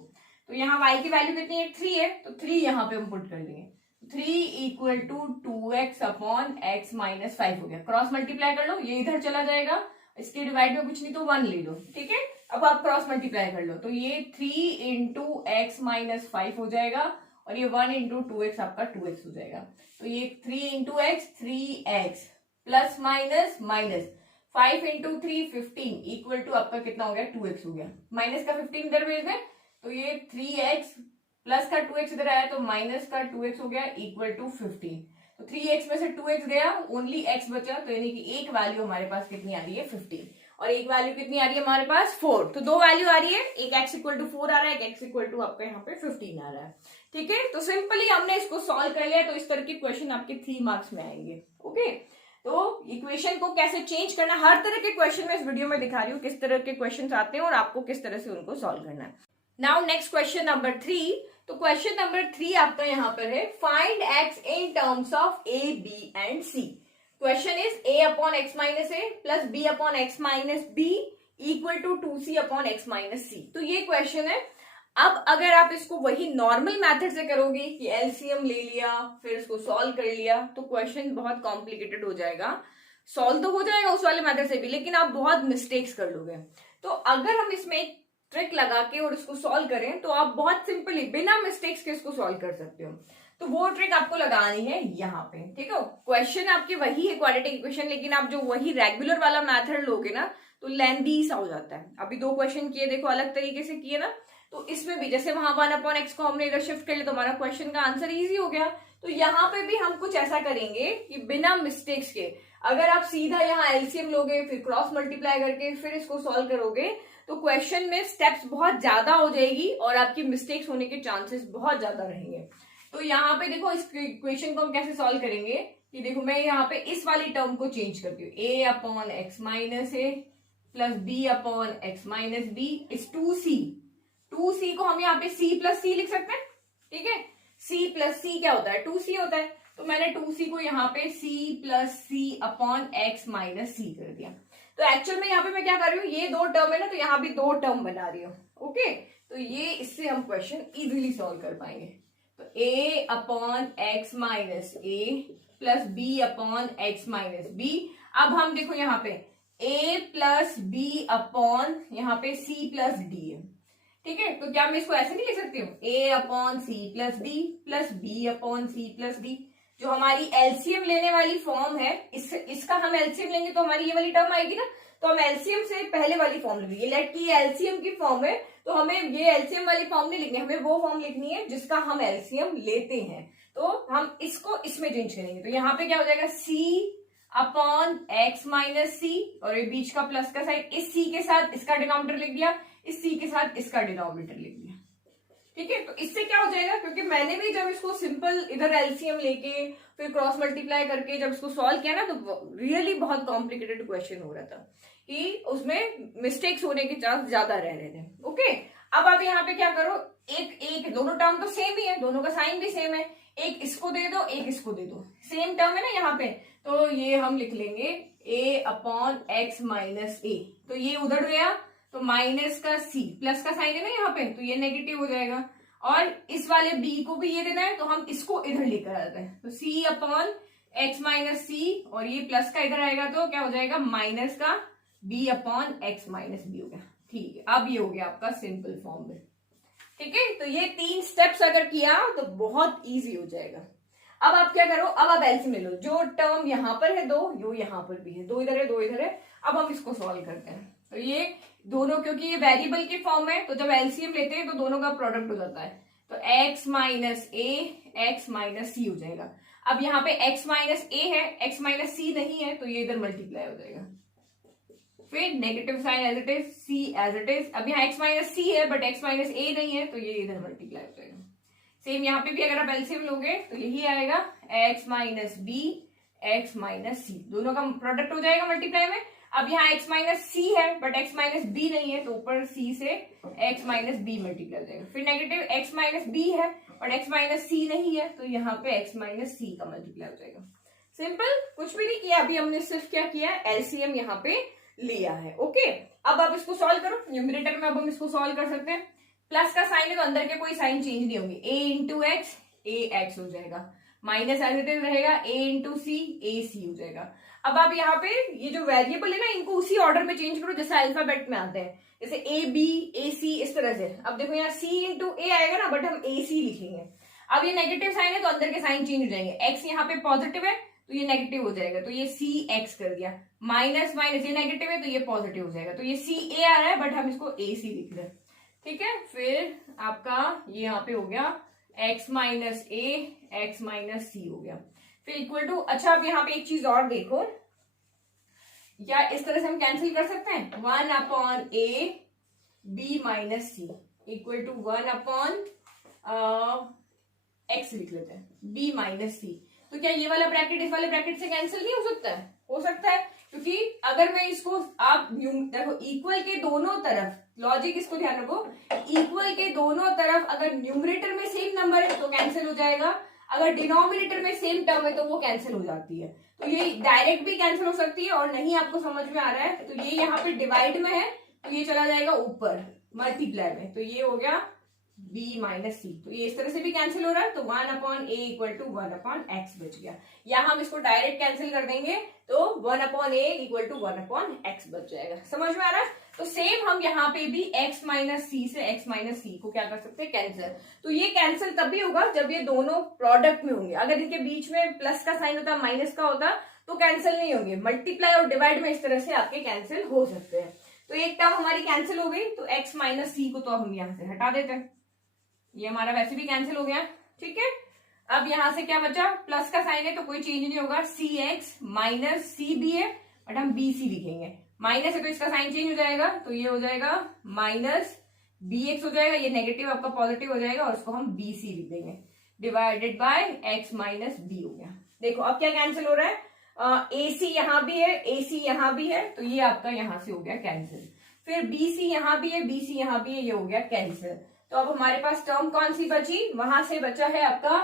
तो यहाँ y की वैल्यू कितनी है, 3 है, तो 3 यहाँ पे हम पुट कर देंगे, 3 equal to 2x upon x minus 5 हो गया। क्रॉस मल्टीप्लाई कर लो, ये इधर चला जाएगा, इसके डिवाइड में कुछ नहीं तो 1 ले लो, ठीक है। अब आप क्रॉस मल्टीप्लाई कर लो, तो ये 3 इंटू एक्स माइनस 5 हो जाएगा, और ये 1 इंटू 2x आपका 2x हो जाएगा, तो ये 3 into x 3x plus minus minus 5 into 3 15 equal to आपका कितना हो गया 2x हो गया, माइनस का 15 इधर भेज दें, तो ये 3x प्लस का 2x इधर आया, तो माइनस का 2x हो गया इक्वल टू 15, तो 3x में से 2x गया, ओनली x बचा, तो यानी कि एक वैल्यू हमारे पास कितनी आ रही है 15, और एक वैल्यू कितनी आ रही है हमारे पास 4, तो दो वैल्यू आ रही है, एक x इक्वल टू 4 आ रहा है, एक x इक्वल टू आपका यहाँ पे 15 आ रहा है, ठीक है। तो सिंपली हमने इसको सॉल्व कर लिया, तो इस तरह के क्वेश्चन आपके 3 मार्क्स में आएंगे, ओके। तो इक्वेशन को कैसे चेंज करना, हर तरह के क्वेश्चन में इस वीडियो में दिखा रही हूँ किस तरह के क्वेश्चन आते हैं और आपको किस तरह से उनको सॉल्व करना है। नाउ नेक्स्ट क्वेश्चन नंबर 3, तो क्वेश्चन नंबर 3 आपका यहाँ पर है, find x in terms of a, b and c। Question is a upon x minus a plus b upon x minus b equal to 2c upon x minus c। तो ये question है। अब अगर आप इसको वही नॉर्मल मेथड से करोगे कि एलसीएम ले लिया फिर इसको सॉल्व कर लिया, तो क्वेश्चन बहुत कॉम्प्लिकेटेड हो जाएगा। सॉल्व तो हो जाएगा उस वाले मेथड से भी, लेकिन आप बहुत मिस्टेक्स कर लोगे। तो अगर हम इसमें एक ट्रिक लगा के और इसको सॉल्व करें, तो आप बहुत सिंपली बिना मिस्टेक्स के इसको सॉल्व कर सकते हो। तो वो ट्रिक आपको लगानी है यहाँ पे, ठीक है। क्वेश्चन आपके वही है क्वाड्रेटिक इक्वेशन, लेकिन आप जो वही रेगुलर वाला मेथड लोगे ना तो लेंथी सा हो जाता है। अभी 2 क्वेश्चन किए, देखो अलग तरीके से किए ना, तो इसमें भी जैसे वहां 1 अपॉन एक्स को हमने इधर शिफ्ट कर लिया तो हमारा क्वेश्चन का आंसर इजी हो गया। तो यहाँ पे भी हम कुछ ऐसा करेंगे कि बिना मिस्टेक्स के, अगर आप सीधा यहाँ एलसीएम लोगे फिर क्रॉस मल्टीप्लाई करके फिर इसको सॉल्व करोगे, तो क्वेश्चन में स्टेप्स बहुत ज्यादा हो जाएगी और आपकी मिस्टेक्स होने के चांसेस बहुत ज्यादा रहेंगे। तो यहाँ पे देखो इस इक्वेशन को हम कैसे सॉल्व करेंगे कि देखो मैं यहाँ पे इस वाली टर्म को चेंज करती हूँ, a upon x minus a plus b upon x minus b is 2c को हम यहाँ पे c प्लस सी लिख सकते हैं, ठीक है। c प्लस सी क्या होता है, 2c होता है, तो मैंने 2c को यहाँ पे c प्लस सी अपॉन एक्स माइनस सी कर दिया। तो एक्चुअल में यहाँ पे मैं क्या कर रही हूँ, ये 2 टर्म है ना, तो यहाँ भी 2 टर्म बना रही हूँ, ओके। तो ये इससे हम क्वेश्चन इजीली सॉल्व कर पाएंगे। तो a upon x minus a plus b upon x minus b. अब हम देखो यहाँ पे a प्लस बी अपॉन यहाँ पे c प्लस डी है, ठीक है। तो क्या मैं इसको ऐसे नहीं लिख सकती हूँ, a upon c plus d plus b upon c plus d. जो हमारी एलसीएम लेने वाली फॉर्म है, इसका हम एलसीएम लेंगे तो हमारी ये वाली टर्म आएगी ना, तो हम एलसीएम से पहले वाली फॉर्म लेंगे। लेट की एलसीएम की फॉर्म है, तो हमें ये एलसीएम वाली फॉर्म नहीं लिखनी, हमें वो फॉर्म लिखनी है जिसका हम एलसीएम लेते हैं। तो हम इसको इसमें चेंज करेंगे, तो यहाँ पे क्या हो जाएगा c अपॉन एक्स माइनस सी, और ये बीच का प्लस का साइन, इस c के साथ इसका डिनोमिनेटर लिख दिया, इस c के साथ इसका डिनोमिनेटर लिख दिया, ठीक है। तो इससे क्या हो जाएगा, क्योंकि मैंने भी जब इसको सिंपल इधर एलसीएम लेके फिर क्रॉस मल्टीप्लाई करके जब इसको सॉल्व किया ना, तो रियली बहुत कॉम्प्लिकेटेड क्वेश्चन हो रहा था कि उसमें मिस्टेक्स होने के चांस ज्यादा रह रहे थे, ओके। अब आप यहाँ पे क्या करो, एक दोनों टर्म तो सेम ही है, दोनों का साइन भी सेम है, एक इसको दे दो एक इसको दे दो, सेम टर्म है ना यहाँ पे, तो ये हम लिख लेंगे a अपॉन एक्स माइनस ए। तो ये उधर गया तो माइनस का c, प्लस का साइन है ना यहाँ पे, तो ये नेगेटिव हो जाएगा, और इस वाले b को भी ये देना है, तो हम इसको इधर लेकर आते हैं, तो c अपॉन x माइनस सी, और ये प्लस का इधर आएगा तो क्या हो जाएगा माइनस का b upon x minus B हो गया। ठीक है, अब ये हो गया आपका सिंपल फॉर्म में। ठीक है, तो ये 3 स्टेप्स अगर किया तो बहुत इजी हो जाएगा। अब आप क्या करो, अब आप एलसीएम ले लो। जो टर्म यहां पर है 2, यो यहां पर भी है, 2 इधर है 2 इधर है। अब हम इसको सॉल्व करते हैं। तो ये दोनों, क्योंकि ये वेरिएबल के फॉर्म है, तो जब एलसीएम लेते हैं तो दोनों का प्रोडक्ट हो जाता है। तो x माइनस ए एक्स माइनस सी हो जाएगा। अब यहाँ पे x माइनस ए है, x माइनस सी नहीं है, तो ये इधर मल्टीप्लाई हो जाएगा। फिर negative sign as it is, c as it is. अब यहाँ x माइनस सी है बट x माइनस ए नहीं है, तो ये इधर मल्टीप्लाई हो जाएगा। सेम यहाँ पे भी अगर आप एलसीएम लोगे तो यही आएगा x minus B X minus C, दोनों का प्रोडक्ट हो जाएगा मल्टीप्लाई में। अब यहाँ x माइनस सी है बट x माइनस बी नहीं है, तो ऊपर c से x माइनस बी मल्टीप्लाई हो जाएगा। फिर नेगेटिव x माइनस बी है बट x माइनस सी नहीं है, तो यहाँ पे x माइनस सी का मल्टीप्लाई हो जाएगा। सिंपल, कुछ भी नहीं किया अभी हमने, सिर्फ क्या किया, एलसीएम यहाँ पे लिया है। ओके, अब आप इसको सॉल्व करो। न्यूमरेटर में अब हम इसको सॉल्व कर सकते हैं। प्लस का साइन है तो अंदर के कोई साइन चेंज नहीं होंगे, a into x A x हो जाएगा, माइनस एज इट इज रहेगा a इंटू सी ए सी हो जाएगा। अब आप यहाँ पे ये जो वेरिएबल है ना, इनको उसी ऑर्डर में चेंज करो जैसे अल्फाबेट में आते हैं, जैसे ए बी ए सी, इस तरह से। अब देखो यहाँ c इंटू ए आएगा ना, बट हम ए सी लिखेंगे। अब ये नेगेटिव साइन है तो अंदर के साइन चेंज हो जाएंगे। x यहाँ पे पॉजिटिव है तो ये नेगेटिव हो जाएगा, तो ये सी एक्स कर दिया। माइनस माइनस ये नेगेटिव है तो ये पॉजिटिव हो जाएगा, तो ये सी ए आ रहा है बट हम इसको ए सी लिख रहे हैं। ठीक है, फिर आपका ये यहाँ पे हो गया x माइनस ए एक्स माइनस सी हो गया। फिर इक्वल टू, अच्छा अब यहाँ पे एक चीज और देखो, या इस तरह से हम कैंसिल कर सकते हैं, 1 upon a b minus c equal to 1 upon x लिख लेते हैं, बी माइनस सी। तो क्या ये वाला ब्रैकेट इस वाले ब्रैकेट से कैंसिल नहीं हो सकता है? हो सकता है, क्योंकि अगर मैं इसको, आप देखो इक्वल के दोनों तरफ, लॉजिक इसको ध्यान रखो, इक्वल के दोनों तरफ अगर न्यूमरेटर में सेम नंबर है तो कैंसिल हो जाएगा, अगर डिनोमिनेटर में सेम टर्म है तो वो कैंसिल हो जाती है। तो ये डायरेक्ट भी कैंसिल हो सकती है, और नहीं आपको समझ में आ रहा है तो ये यहाँ पे डिवाइड में है तो ये चला जाएगा ऊपर मल्टीप्लाई में, तो ये हो गया b माइनस सी। तो ये इस तरह से भी कैंसिल हो रहा है, तो 1 upon a equal to 1 upon x बच गया। या हम इसको डायरेक्ट कैंसिल कर देंगे तो 1 upon a equal to 1 upon x बच जाएगा। समझ में आ रहा है? तो सेम हम यहाँ पे भी x माइनस सी से x माइनस सी को क्या कर सकते हैं, कैंसिल। तो ये कैंसिल तभी होगा जब ये दोनों प्रोडक्ट में होंगे। अगर इनके बीच में प्लस का साइन होता, माइनस का होता, तो कैंसिल नहीं होंगे। मल्टीप्लाई और डिवाइड में इस तरह से आपके कैंसिल हो सकते हैं। तो एक टर्म हमारी कैंसिल हो गई, तो x माइनस सी को तो हम यहाँ से हटा देते हैं, ये हमारा वैसे भी कैंसिल हो गया। ठीक है, अब यहां से क्या बचा, प्लस का साइन है तो कोई चेंज नहीं होगा, सी एक्स माइनस सी बी है बट हम बी सी लिखेंगे, माइनस है तो इसका साइन चेंज हो जाएगा, तो ये हो जाएगा माइनस बी एक्स हो जाएगा, ये नेगेटिव आपका पॉजिटिव हो जाएगा और इसको हम बी सी लिख देंगे, divided by x minus B हो गया। देखो अब क्या कैंसिल हो रहा है, ए सी यहां भी है, ए सी यहां भी है, तो ये आपका यहां से हो गया कैंसिल। फिर बी सी यहां भी है, बी सी यहां भी है, ये हो गया कैंसिल। तो अब हमारे पास टर्म कौन सी बची, वहां से बचा है आपका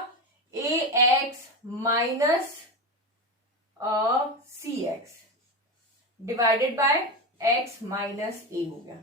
A X minus C X divided by x minus A हो गया।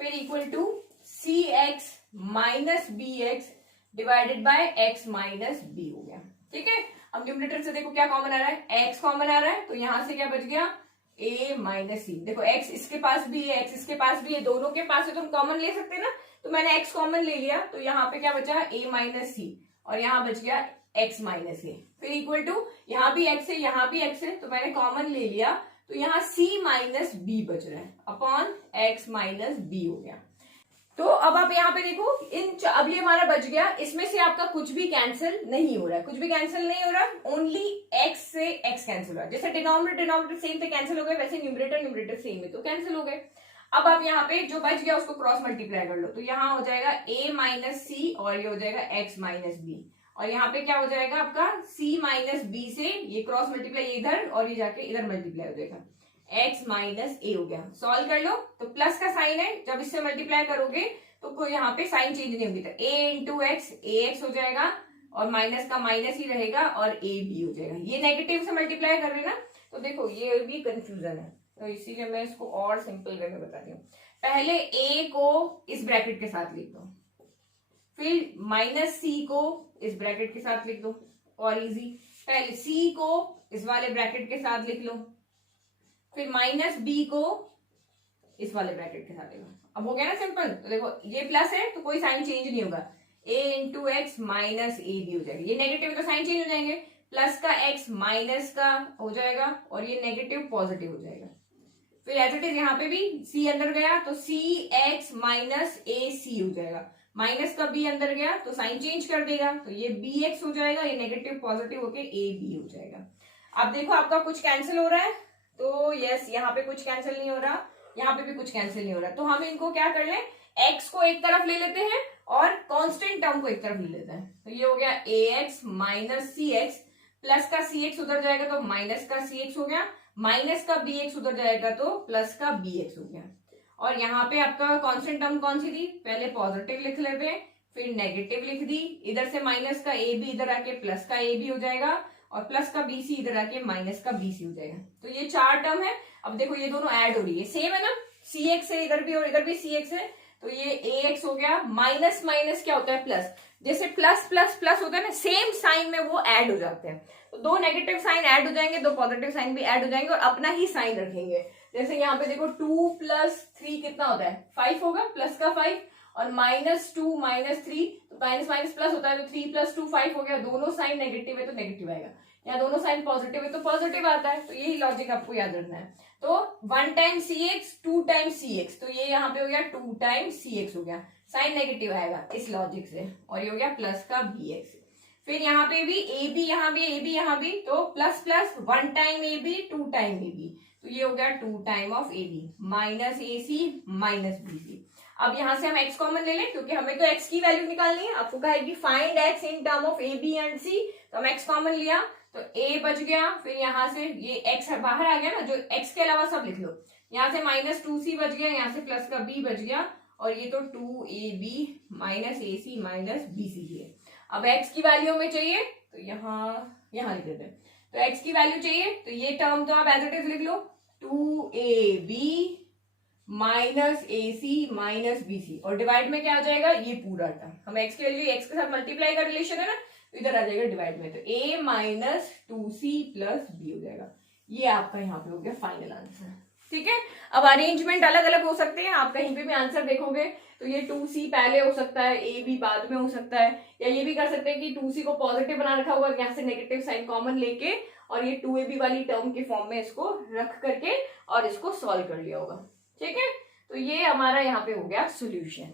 फिर equal to C X minus B X divided by x minus B हो गया। ठीक है, अब न्यूमरेटर से देखो क्या कॉमन आ रहा है, एक्स कॉमन आ रहा है, तो यहां से क्या बच गया, ए माइनस सी। देखो एक्स इसके पास भी है, एक्स इसके पास भी है, दोनों के पास है तो हम कॉमन ले सकते हैं ना, तो मैंने x कॉमन ले लिया, तो यहाँ पे क्या बचा, a माइनस सी, और यहाँ बच गया x माइनस ए। फिर इक्वल टू यहाँ भी x है, यहाँ भी x है, तो मैंने कॉमन ले लिया, तो यहाँ c माइनस बी बच रहा है अपॉन x माइनस बी हो गया। तो अब आप यहाँ पे देखो, अब ये हमारा बच गया, इसमें से आपका कुछ भी कैंसिल नहीं हो रहा है, कुछ भी कैंसिल नहीं हो रहा, ओनली x से x कैंसिल हो रहा है। जैसे डिनोमिनेटर सेम थे कैंसिल हो गए, वैसे न्यूमरेटर सेम है तो कैंसिल हो गए। अब आप यहाँ पे जो बच गया उसको क्रॉस मल्टीप्लाई कर लो, तो यहाँ हो जाएगा a माइनस सी और ये हो जाएगा x माइनस बी, और यहाँ पे क्या हो जाएगा आपका c माइनस बी से ये क्रॉस मल्टीप्लाई इधर और ये जाके इधर मल्टीप्लाई हो जाएगा, x माइनस ए हो गया। सॉल्व कर लो, तो प्लस का साइन है, जब इससे मल्टीप्लाई करोगे तो कोई यहाँ पे साइन चेंज नहीं होगी, तो a into x A x हो जाएगा और माइनस का माइनस ही रहेगा और a b हो जाएगा। ये नेगेटिव से मल्टीप्लाई कर रहे हैं ना, तो देखो ये भी कंफ्यूजन है, तो इसीलिए मैं इसको और सिंपल करके बता रही हूँ। पहले a को इस ब्रैकेट के साथ लिख दो, फिर माइनस c को इस ब्रैकेट के साथ लिख दो, और इजी। पहले c को इस वाले ब्रैकेट के साथ लिख लो, फिर माइनस बी को इस वाले ब्रैकेट के साथ लिखो। अब हो गया ना सिंपल। तो देखो ये प्लस है तो कोई साइन चेंज नहीं होगा, a into x minus a b हो जाएगा। ये नेगेटिव है तो साइन चेंज हो जाएंगे, प्लस का x माइनस का हो जाएगा और ये नेगेटिव पॉजिटिव हो जाएगा। फिर एज इट इज यहाँ पे भी c अंदर गया तो सी एक्स माइनस ए सी हो जाएगा, माइनस का b अंदर गया तो साइन चेंज कर देगा तो ये बी एक्स हो जाएगा, ये नेगेटिव पॉजिटिव होके ए बी हो जाएगा। अब देखो आपका कुछ कैंसिल हो रहा है तो यस, यहाँ पे कुछ कैंसिल नहीं हो रहा, यहाँ पे भी कुछ कैंसिल नहीं हो रहा, तो हम इनको क्या कर लें, x को एक तरफ ले लेते हैं और कांस्टेंट टर्म को एक तरफ ले लेते हैं। तो ये हो गया ax minus C x, plus का सी एक्स उधर जाएगा तो माइनस का सी एक्स हो गया, माइनस का बी एक्स उधर जाएगा तो प्लस का बी एक्स हो गया। और यहाँ पे आपका कांस्टेंट टर्म कौन सी थी, पहले पॉजिटिव लिख लेते हैं फिर नेगेटिव लिख दी, इधर से माइनस का ए बी इधर आके प्लस का ए बी हो जाएगा और प्लस का बी सी इधर आके माइनस का बी सी हो जाएगा। तो ये चार टर्म है। अब देखो ये दोनों ऐड हो रही है, सेम है ना, सी एक्स है इधर भी और इधर भी सी एक्स है, तो ये ए एक्स हो गया, माइनस माइनस क्या होता है प्लस, जैसे प्लस प्लस प्लस होता है ना, सेम साइन में वो ऐड हो जाते हैं। तो दो नेगेटिव साइन ऐड हो जाएंगे, दो पॉजिटिव साइन भी ऐड हो जाएंगे और अपना ही साइन रखेंगे। जैसे यहाँ पे देखो 2 प्लस 3 कितना होता है 5 होगा, प्लस का 5 और माइनस 2 माइनस 3 तो माइनस माइनस प्लस होता है तो 3 प्लस 2 5 हो गया। दोनों साइन नेगेटिव है तो नेगेटिव आएगा, यहाँ दोनों साइन पॉजिटिव है तो पॉजिटिव आता है। तो यही लॉजिक आपको याद रखना है। तो 1 टाइम सी एक्स 2 टाइम सी एक्स, तो ये यहाँ पे हो गया 2 टाइम सी एक्स हो गया, साइन नेगेटिव आएगा इस लॉजिक से, और ये हो गया प्लस का बी एक्स। फिर यहाँ पे भी ए बी यहाँ भी ए बी यहाँ भी, तो plus plus 1 time a b 2 time a b, तो ये हो गया 2 time of A b minus a c minus b c. अब यहाँ से हम x कॉमन ले लें क्योंकि हमें तो x की वैल्यू निकालनी है। आपको कहेगी find x in term of A B and C, तो हम x कॉमन लिया तो a बच गया, फिर यहाँ से ये x बाहर आ गया ना, जो x के अलावा सब लिख लो, यहाँ से माइनस 2c बच गया, यहाँ से प्लस का b बच गया और ये तो 2ab minus a c minus b सी है। अब x की वैल्यू हमें चाहिए तो यहाँ लिख देते हैं। तो x की वैल्यू चाहिए तो ये टर्म तो आप एज इट इज लिख लो, 2ab minus a c minus b सी, और डिवाइड में क्या आ जाएगा ये पूरा टर्म, हम x के वैल्यू x के साथ मल्टीप्लाई का रिलेशन है ना, तो इधर आ जाएगा डिवाइड में, तो a minus 2c plus b हो जाएगा। ये आपका यहाँ पे हो गया फाइनल आंसर। ठीक है, अब अरेंजमेंट अलग अलग हो सकते हैं, आप कहीं पे भी आंसर देखोगे तो ये 2c पहले हो सकता है, a b बाद में हो सकता है, या ये भी कर सकते हैं कि 2c को पॉजिटिव बना रखा होगा, यहाँ से नेगेटिव साइन कॉमन लेके और ये 2ab वाली टर्म के फॉर्म में इसको रख करके और इसको सॉल्व कर लिया होगा। ठीक है, तो ये हमारा यहाँ पे हो गया सोल्यूशन।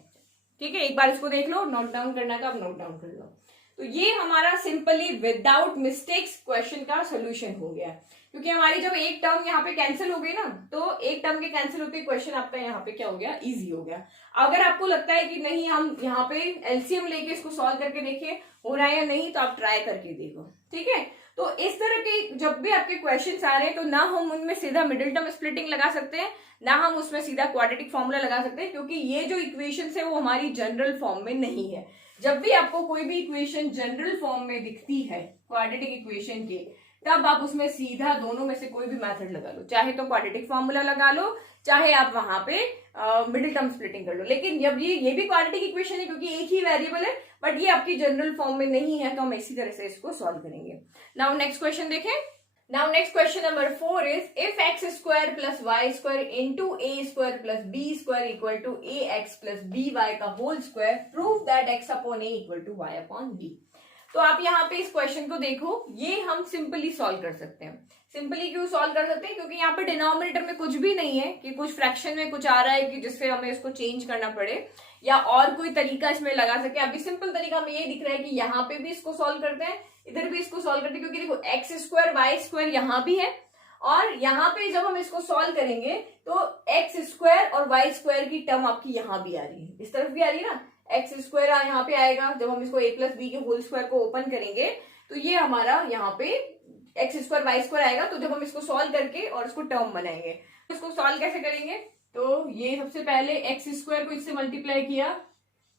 ठीक है, एक बार इसको देख लो, नोट डाउन करना था, अब नोट डाउन कर लो। तो ये हमारा सिंपली विदाउट मिस्टेक्स क्वेश्चन का सोल्यूशन हो गया, क्योंकि हमारी जब एक टर्म यहाँ पे कैंसिल हो गई ना, तो एक टर्म के कैंसिल होते क्वेश्चन आपका यहाँ पे क्या हो गया, इजी हो गया। अगर आपको लगता है कि नहीं हम यहाँ पे एलसीएम लेके इसको सॉल्व करके देखें हो रहा है या नहीं, तो आप ट्राई करके देखो। ठीक है, तो इस तरह के जब भी आपके क्वेश्चन आ रहे हैं तो ना हम उनमें सीधा मिडिल टर्म स्प्लिटिंग लगा सकते हैं, ना हम उसमें सीधा क्वाड्रेटिक फॉर्मूला लगा सकते हैं, क्योंकि ये जो इक्वेशंस है वो हमारी जनरल फॉर्म में नहीं है। जब भी आपको कोई भी इक्वेशन जनरल फॉर्म में दिखती है क्वाड्रेटिक इक्वेशन के, तब आप उसमें सीधा दोनों में से कोई भी मेथड लगा लो, चाहे तो क्वाड्रेटिक फॉर्मूला लगा लो, चाहे आप वहां पे मिडिल टर्म स्प्लिटिंग कर लो। लेकिन जब ये भी क्वाड्रेटिक इक्वेशन है क्योंकि एक ही वेरिएबल है, बट ये आपकी जनरल फॉर्म में नहीं है, तो हम इसी तरह से इसको सॉल्व करेंगे। नाउ नेक्स्ट क्वेश्चन देखें। Now next question number 4 is if x square plus y square into a square plus b square equal to ax plus by का whole square, prove that x upon a equal to y upon b। तो आप यहाँ पे इस question को देखो, ये हम सिंपली सॉल्व कर सकते हैं। सिंपली क्यों सॉल्व कर सकते हैं, क्योंकि यहाँ पे डिनोमिनेटर में कुछ भी नहीं है कि कुछ फ्रैक्शन में कुछ आ रहा है कि जिससे हमें इसको चेंज करना पड़े या और कोई तरीका इसमें लगा सके। अभी सिंपल तरीका हमें ये दिख रहा है कि यहाँ पे भी इसको सॉल्व करते हैं, इधर भी इसको सॉल्व करते हैं, क्योंकि देखो एक्स स्क्वायर वाई स्क्वायर यहाँ भी है और यहाँ पे जब हम इसको सॉल्व करेंगे तो एक्स स्क्वायर और वाई स्क्वायर की टर्म आपकी यहाँ भी आ रही है, इस तरफ भी आ रही है ना, एक्स स्क्वायर यहाँ पे आएगा। जब हम इसको a प्लस बी के होल स्क्वायर को ओपन करेंगे तो ये हमारा यहाँ पे एक्स स्क्वायर वाई स्क्वायर आएगा। तो जब हम इसको सॉल्व करके और इसको टर्म बनाएंगे, इसको सॉल्व कैसे करेंगे, तो ये सबसे पहले एक्स स्क्वायर को इससे मल्टीप्लाई किया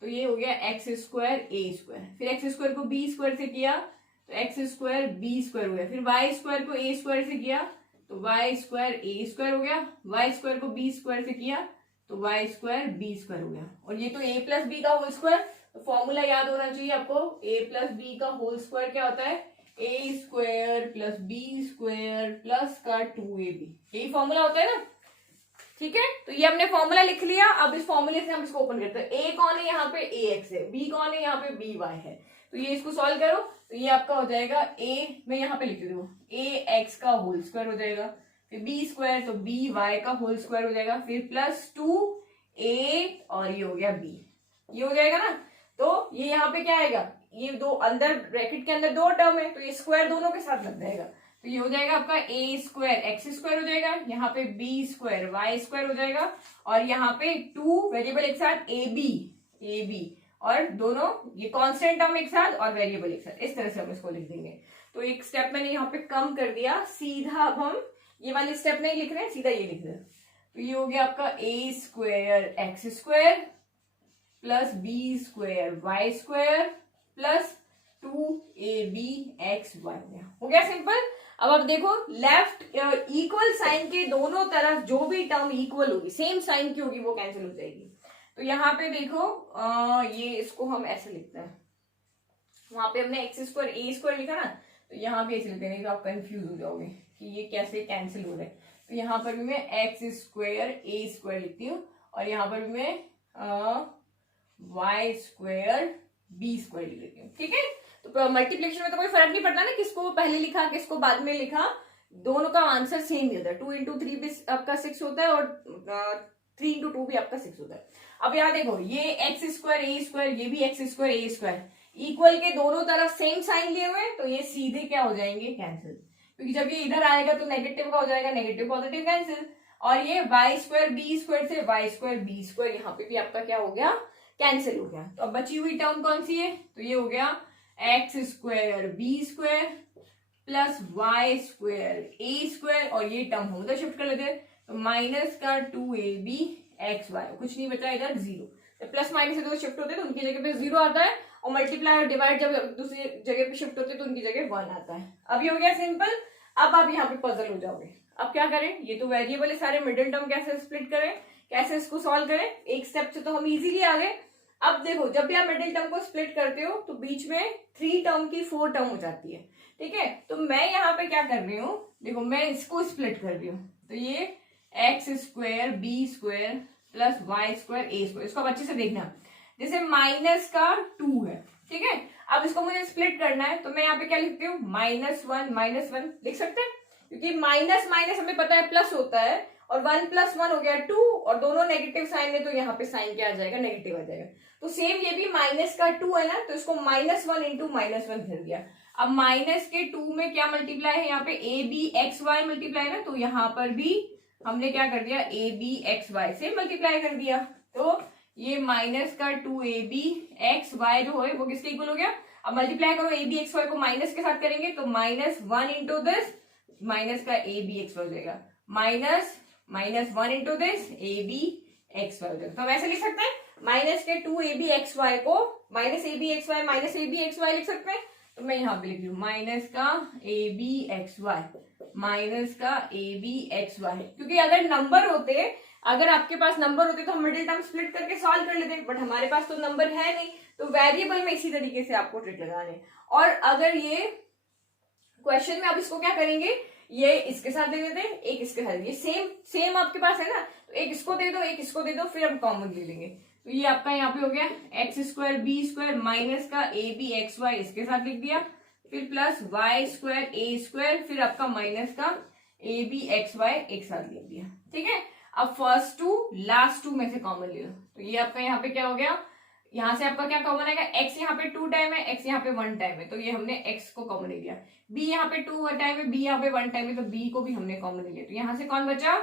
तो ये हो गया एक्स स्क्वायर ए स्क्वायर, फिर एक्स स्क्वायर को बी स्क्वायर से किया तो एक्स स्क्वायर बी स्क्वायर हो गया, फिर वाई स्क्वायर को ए स्क्वायर से किया तो वाई स्क्वायर ए स्क्वायर हो गया, वाई स्क्वायर को बी स्क्वायर से किया तो वाई स्क्वायर बी स्क्वायर हो गया। और ये तो ए प्लस बी का होल स्क्वायर, तो फॉर्मूला याद होना चाहिए आपको, ए प्लस बी का होल स्क्वायर क्या होता है, A square plus B square plus का 2ab, यही फॉर्मूला होता है ना। ठीक है, तो ये हमने फॉर्मूला लिख लिया। अब इस फॉर्मूले से हम इसको ओपन करते हैं। ए कौन है यहाँ पे, ए एक्स है, बी कौन है यहाँ पे, बी वाई है। तो ये इसको सॉल्व करो तो ये आपका हो जाएगा ए, मैं यहाँ पे लिख देती हूँ, ए एक्स का होल स्क्वायर हो जाएगा, फिर बी स्क्वायर तो बी वाई का होल स्क्वायर हो जाएगा, फिर प्लस 2a और ये हो गया बी, ये हो जाएगा ना। तो ये यहाँ पे क्या आएगा, ये दो अंदर ब्रैकेट के अंदर दो टर्म है तो ये स्क्वायर दोनों के साथ लग जाएगा। तो ये हो जाएगा आपका ए स्क्वायर एक्स स्क्वायर हो जाएगा, यहाँ पे बी स्क्वायर वाई स्क्वायर हो जाएगा, और यहाँ पे 2 वेरिएबल एक साथ ए बी और दोनों ये कांस्टेंट टर्म एक साथ और वेरिएबल एक साथ, इस तरह से हम इसको लिख देंगे। तो एक स्टेप मैंने यहाँ पे कम कर दिया, सीधा अब हम ये वाले स्टेप नहीं लिख रहे हैं, सीधा ये लिख रहे हैं। तो ये हो गया आपका A square X square plus B square Y square plus 2ab x Y, हो गया सिंपल। अब आप देखो लेफ्ट इक्वल साइन के दोनों तरफ जो भी टर्म इक्वल होगी, सेम साइन की होगी, वो कैंसिल हो जाएगी। तो यहाँ पे देखो ये इसको हम ऐसे लिखते हैं, वहां पे हमने एक्स स्क्वायर ए स्क्वायर लिखा ना, तो यहाँ भी ऐसे लिखते हैं, नहीं तो आप कंफ्यूज हो जाओगे कि ये कैसे कैंसिल हो रहा है। तो यहाँ पर भी मैं एक्स स्क्वायर ए स्क्वायर लिखती हूँ और यहाँ पर भी मैं वाई स्क्वायर बी स्क्वायर लिख लेती हूँ। ठीक है, तो मल्टीप्लिकेशन में तो कोई फर्क नहीं पड़ता ना किसको पहले लिखा किसको बाद में लिखा, दोनों का आंसर सेम ही होता है। 2 into 3 भी आपका 6 होता है और 3 into 2 भी आपका 6 होता है। अब यहाँ देखो ये एक्स स्क्वायर ए स्क्वायर, ये भी x square A square, equal के दोनों तरफ सेम साइन लिए हुए, तो ये सीधे क्या हो जाएंगे, कैंसिल। क्योंकि जब ये इधर आएगा तो नेगेटिव का हो जाएगा, नेगेटिव पॉजिटिव कैंसिल। और ये वाई स्क्वायर बी स्क्वायर से वाई स्क्वायर बी स्क्वायर, यहाँ पे भी आपका क्या हो गया, कैंसिल हो गया। तो अब बची हुई टर्म कौन सी है, तो ये हो गया x square B square plus Y square A square, और ये टर्म हम उधर शिफ्ट कर लेते हैं, तो माइनस का 2ab एक्स वाई, कुछ नहीं बचा इधर, जीरो। जब प्लस माइनस इधर शिफ्ट होते हैं तो उनकी जगह पे जीरो आता है, और मल्टीप्लाई और डिवाइड जब दूसरी जगह पे शिफ्ट होते हैं तो उनकी जगह 1 आता है। अब ये हो गया सिंपल। अब आप यहाँ पे पजल हो जाओगे, अब क्या करें, ये तो वेरिएबल है सारे, मिडिल टर्म कैसे स्प्लिट करें, कैसे इसको सॉल्व करें। एक स्टेप से तो हम इजीली आ गए। अब देखो जब भी आप मिडिल टर्म को स्प्लिट करते हो तो बीच में 3 टर्म की 4 टर्म हो जाती है। ठीक है, तो मैं यहाँ पे क्या कर रही हूँ, देखो मैं इसको स्प्लिट कर रही हूँ, तो ये X square B square plus Y square A square, इसको अच्छे से देखना, जैसे माइनस का 2 है। ठीक है, अब इसको मुझे स्प्लिट करना है, तो मैं यहाँ पे क्या लिखती हूँ, -1 लिख सकते हैं, क्योंकि माइनस माइनस हमें पता है प्लस होता है, और 1 + 1 हो गया 2, और दोनों नेगेटिव साइन है तो यहाँ पे साइन क्या आ जाएगा, नेगेटिव आ जाएगा। तो सेम ये भी माइनस का 2 है ना, तो इसको -1 × -1 कर दिया। अब माइनस के 2 में क्या मल्टीप्लाई है, यहाँ पे a b x y multiply है ना, तो यहाँ पर भी हमने क्या कर दिया, ए बी एक्स वाई से मल्टीप्लाई कर दिया। तो ये माइनस का 2ab एक्स वाई जो है वो किसके इक्वल हो गया। अब मल्टीप्लाई करो ab एक्स वाई को माइनस के साथ करेंगे तो -1 × दिस माइनस का ab एक्स वाई हो जाएगा, -1 × दिस ab एक्स वाई हो जाएगा। तो हम ऐसे लिख सकते हैं, माइनस के 2ab एक्स वाई को -ab x y -ab x y लिख सकते हैं। तो मैं यहाँ पे लिख रही हूँ माइनस का ab एक्स वाई माइनस का ab एक्स वाई, क्योंकि अगर नंबर होते, अगर आपके पास नंबर होते तो हम मिडिल टर्म स्प्लिट करके सॉल्व कर लेते, बट हमारे पास तो नंबर है नहीं, तो वेरिएबल में इसी तरीके से आपको ट्रिक लगाने। और अगर ये क्वेश्चन में आप इसको क्या करेंगे, ये इसके साथ दे देते हैं, एक इसके साथ, ये सेम आपके पास है ना, तो एक इसको दे दो एक इसको दे दो, फिर हम कॉमन ले लेंगे। तो ये आपका यहाँ पे हो गया x square B square minus का ए बी एक्स वाई इसके साथ लिख दिया, फिर plus Y square A square, फिर आपका माइनस का ए बी एक्स वाई एक साथ लिख दिया। ठीक है, अब फर्स्ट 2 लास्ट 2 में से कॉमन ले लो, तो ये आपका यहाँ पे क्या हो गया, यहाँ से आपका क्या कॉमन आएगा, x यहाँ पे 2 टाइम है, x यहाँ पे 1 टाइम है, तो ये हमने x को कॉमन ले लिया। b यहाँ पे 2 टाइम है, b यहाँ पे 1 टाइम है, तो b को भी हमने कॉमन ले लिया। तो यहाँ से कौन बचा,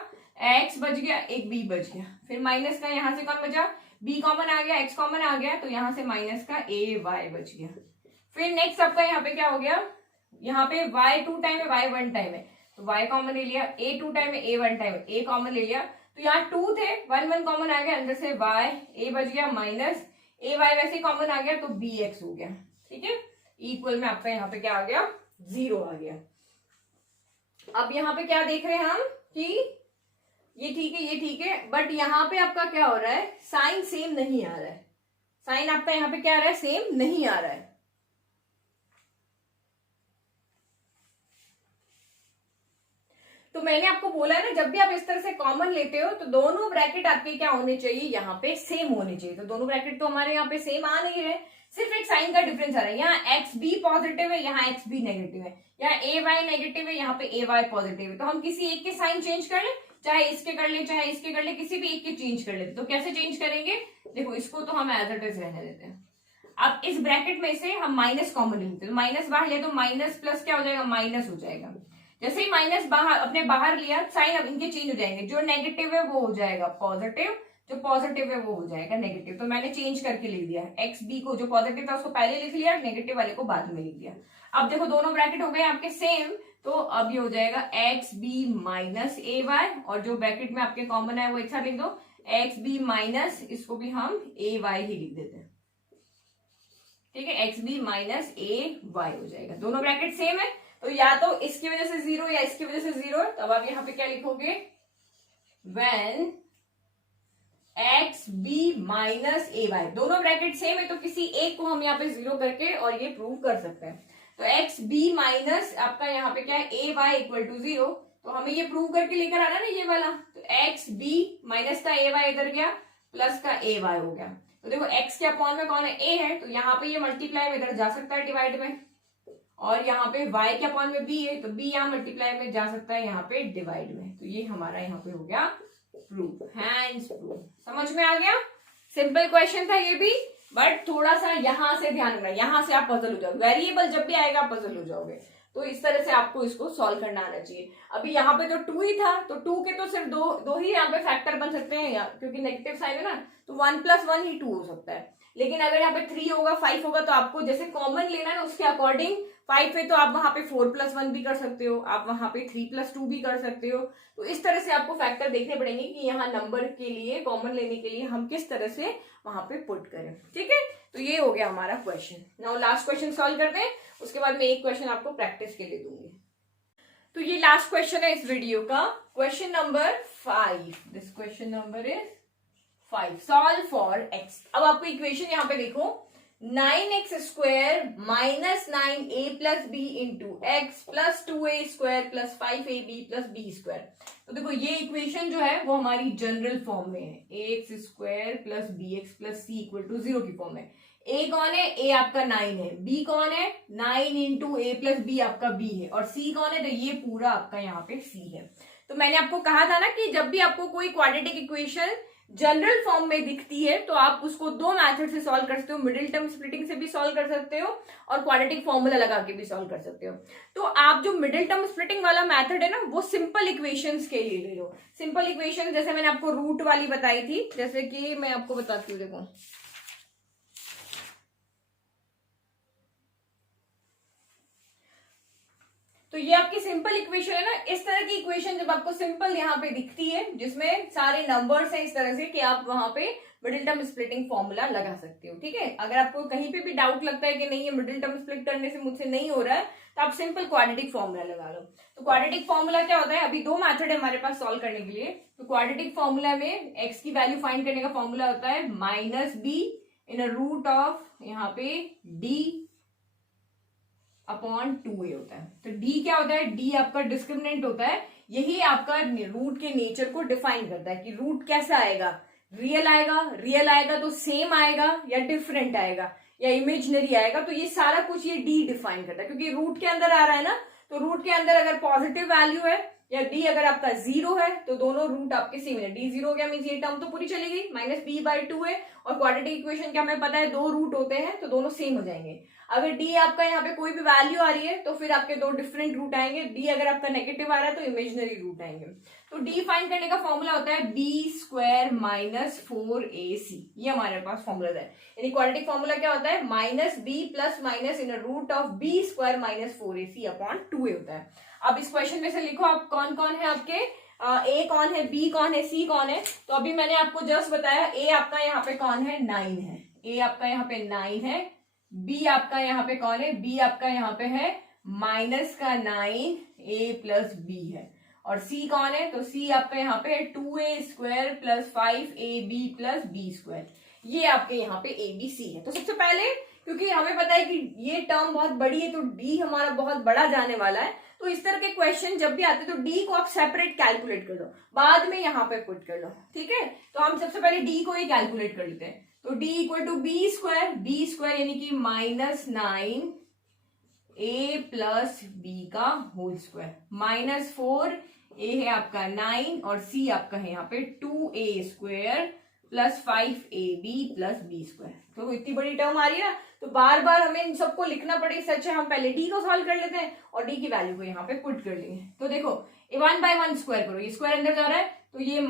x बच गया, एक b बच गया, फिर माइनस का यहाँ से कौन बचा, b कॉमन आ गया, x कॉमन आ गया, तो यहाँ से माइनस का a y बच गया। फिर नेक्स्ट आपका यहाँ पे क्या हो गया, यहाँ पे y 2 टाइम है, y 1 टाइम है, तो y कॉमन ले लिया, a 2 टाइम है, a 1 टाइम है, a कॉमन ले लिया, तो यहाँ 2 थे, 1 कॉमन आ गया, अंदर से y a बच गया, माइनस ए वाई वैसे कॉमन आ गया, तो बी एक्स हो गया। ठीक है, इक्वल में आपका यहाँ पे क्या आ गया, 0 आ गया। अब यहाँ पे क्या देख रहे हैं हम कि ये ठीक है, ये ठीक है, बट यहाँ पे आपका क्या हो रहा है, साइन सेम नहीं आ रहा है, साइन आपका यहाँ पे क्या आ रहा है, सेम नहीं आ रहा है। तो मैंने आपको बोला है ना, जब भी आप इस तरह से कॉमन लेते हो तो दोनों ब्रैकेट आपके क्या होने चाहिए, यहाँ पे सेम होने चाहिए। तो दोनों ब्रैकेट तो हमारे यहाँ पे सेम आ नहीं रहे, सिर्फ एक साइन का डिफरेंस आ रहा है। यहाँ एक्स बी पॉजिटिव है, यहाँ एक्स बी नेगेटिव है, यहाँ ए वाई नेगेटिव है, यहाँ पे ए वाई पॉजिटिव है। तो हम किसी एक के साइन चेंज कर ले, चाहे इसके कर ले चाहे इसके कर ले, किसी भी एक के चेंज कर लेते। तो कैसे चेंज करेंगे, देखो इसको तो हम एज इट इज रहने देते हैं। अब इस ब्रैकेट में से हम माइनस कॉमन लेते हैं, माइनस बाहर ले तो माइनस प्लस क्या हो जाएगा, माइनस हो जाएगा। जैसे ही माइनस बाहर अपने बाहर लिया, साइन अब इनके चेंज हो जाएंगे, जो नेगेटिव है वो हो जाएगा पॉजिटिव, जो पॉजिटिव है वो हो जाएगा नेगेटिव। तो मैंने चेंज करके लिख दिया, एक्स बी को जो पॉजिटिव था उसको पहले लिख लिया, नेगेटिव वाले को बाद में लिख दिया। अब देखो दोनों ब्रैकेट हो गए आपके सेम, तो अब ये हो जाएगा x b minus a Y, और जो ब्रैकेट में आपके कॉमन है वो एक साथ लिख दो, एक्स बी माइनस, इसको भी हम ए वाई ही लिख देते हैं, ठीक है, x b minus a Y हो जाएगा। दोनों ब्रैकेट सेम है, तो या तो इसकी वजह से जीरो या इसकी वजह से जीरो है। तो अब आप यहाँ पे क्या लिखोगे, when x b minus a y, दोनों ब्रैकेट सेम है तो किसी एक को हम यहाँ पे जीरो करके और ये प्रूव कर सकते हैं। तो एक्स बी माइनस आपका यहाँ पे क्या है, ए वाई इक्वल टू जीरो, तो हमें ये प्रूव करके लेकर आना ना ये वाला। तो एक्स बी माइनस का ए वाई इधर गया, प्लस का ए वाई हो गया। तो देखो एक्स के अपॉन में कौन है, ए है, तो यहाँ पे ये मल्टीप्लाई में इधर जा सकता है डिवाइड में, और यहाँ पे y के अपॉन में b है, तो b यहाँ मल्टीप्लाई में जा सकता है यहाँ पे डिवाइड में। तो ये हमारा यहाँ पे हो गया प्रूफ, हैंड्स प्रूफ। समझ में आ गया, सिंपल क्वेश्चन था ये भी, बट थोड़ा सा यहाँ से ध्यान रखना, यहाँ से आप पजल हो जाओगे, वेरिएबल जब भी आएगा आप पजल हो जाओगे। तो इस तरह से आपको इसको सॉल्व करना आना चाहिए। अभी यहाँ पे तो 2 ही था, तो 2 के तो सिर्फ दो ही यहाँ पे फैक्टर बन सकते हैं, क्योंकि नेगेटिव साइन है ना, तो 1 + 1 ही 2 हो सकता है। लेकिन अगर यहाँ पे 3 होगा 5 होगा, तो आपको जैसे कॉमन लेना है ना उसके अकॉर्डिंग, 5 है तो आप वहां पे 4 + 1 भी कर सकते हो, आप वहां पे 3 + 2 भी कर सकते हो। तो इस तरह से आपको फैक्टर देखने पड़ेंगे कि यहाँ नंबर के लिए कॉमन लेने के लिए हम किस तरह से वहां पे पुट करें, ठीक है। तो ये हो गया हमारा question. Now last question solve करते हैं, उसके बाद मैं एक क्वेश्चन आपको प्रैक्टिस के लिए दूंगी। तो ये लास्ट क्वेश्चन है इस वीडियो का, question number 5। This question number is 5, solve for x. अब आपको इक्वेशन यहाँ पे देखो, 9x² minus 9a plus b into x plus 2a² plus 5ab plus b²। तो देखो ये इक्वेशन जो है वो हमारी जनरल फॉर्म में है, ax² plus bx plus c equal to 0 की फॉर्म है। a कौन है, a आपका 9 है, b कौन है, 9 इंटू a प्लस b आपका b है, और c कौन है, तो ये पूरा आपका यहाँ पे c है। तो मैंने आपको कहा था ना कि जब भी आपको कोई क्वाड्रेटिक इक्वेशन जनरल फॉर्म में दिखती है तो आप उसको दो मेथड से सॉल्व कर सकते हो, मिडिल टर्म स्प्लिटिंग से भी सॉल्व कर सकते हो और क्वाड्रेटिक फॉर्मूला लगा के भी सॉल्व कर सकते हो। तो आप जो मिडिल टर्म स्प्लिटिंग वाला मेथड है ना, वो सिंपल इक्वेशंस के लिए ले लो। सिंपल इक्वेशन जैसे मैंने आपको रूट वाली बताई थी, जैसे कि मैं आपको बताती हूँ, देखो तो ये आपकी सिंपल इक्वेशन है ना। इस तरह की इक्वेशन जब आपको सिंपल यहाँ पे दिखती है जिसमें सारे नंबर्स हैं इस तरह से, कि आप वहां पे मिडिल टर्म स्प्लिटिंग फॉर्मूला लगा सकते हो, ठीक है। अगर आपको कहीं पे भी डाउट लगता है कि नहीं ये मिडिल टर्म स्प्लिट करने से मुझसे नहीं हो रहा है, तो आप सिंपल क्वाड्रेटिक फॉर्मूला लगा लो। तो क्वाड्रेटिक फॉर्मूला क्या होता है, अभी दो मेथड है हमारे पास सॉल्व करने के लिए। तो क्वाड्रेटिक फॉर्मूला में एक्स की वैल्यू फाइंड करने का फॉर्मूला होता है -b इन रूट ऑफ यहाँ पे d अपॉन 2a होता है। तो d क्या होता है, d आपका डिस्क्रिमिनेंट होता है, यही आपका रूट के नेचर को डिफाइन करता है कि रूट कैसा आएगा, रियल आएगा तो सेम आएगा या डिफरेंट आएगा या इमेजिनरी आएगा। तो ये सारा कुछ ये d डिफाइन करता है, क्योंकि रूट के अंदर आ रहा है ना। तो रूट के अंदर अगर पॉजिटिव वैल्यू है या d अगर आपका 0 है तो दोनों रूट आपके सेम है। d 0 हो गया मीन्स ये टर्म तो पूरी चली गई, -b/2 है, और क्वाड्रेटिक इक्वेशन क्या हमें पता है, दो रूट होते हैं तो दोनों सेम हो जाएंगे। अगर d आपका यहाँ पे कोई भी वैल्यू आ रही है तो फिर आपके दो डिफरेंट रूट आएंगे। d अगर आपका नेगेटिव आ रहा है तो इमेजिनरी रूट आएंगे। तो d फाइंड करने का फॉर्मूला होता है b² - 4ac, ये हमारे पास फॉर्मूला है। यानी क्वाड्रेटिक फॉर्मूला क्या होता है, -b plus minus in root of b² - 4ac upon 2a होता है। अब इस क्वेश्चन में से लिखो आप कौन कौन है आपके, a कौन है, b कौन है, c कौन है। तो अभी मैंने आपको जस्ट बताया a आपका यहाँ पे कौन है, 9 है, a आपका यहाँ पे 9 है, b आपका यहाँ पे कौन है, b आपका यहाँ पे है -9 a प्लस b है, और c कौन है, तो c आपका यहाँ पे 2a² plus 5ab plus b²। ये आपके यहाँ पे abc है। तो सबसे पहले क्योंकि हमें पता है कि ये टर्म बहुत बड़ी है तो d हमारा बहुत बड़ा जाने वाला है, तो इस तरह के क्वेश्चन जब भी आते हैं तो डी को आप सेपरेट कैलकुलेट कर दो, बाद में यहाँ पे पुट कर लो, ठीक है। तो हम सबसे पहले डी को ही कैलकुलेट कर लेते हैं। तो d equal to b square यानी कि -9 ए प्लस बी का होल स्क्वायर, -4 ए है आपका 9 और सी आपका है यहाँ पे 2a square plus 5ab plus B square. तो इतनी बड़ी टर्म आ रही है ना, तो बार बार हमें इन सबको लिखना पड़े, सच है हम पहले डी को सॉल्व कर लेते हैं और डी की वैल्यू को यहाँ पे पुट कर लेंगे। तो देखो 1 बाय 1 स्क्वायर करो, ये स्क्वायर अंदर जा रहा है तो ये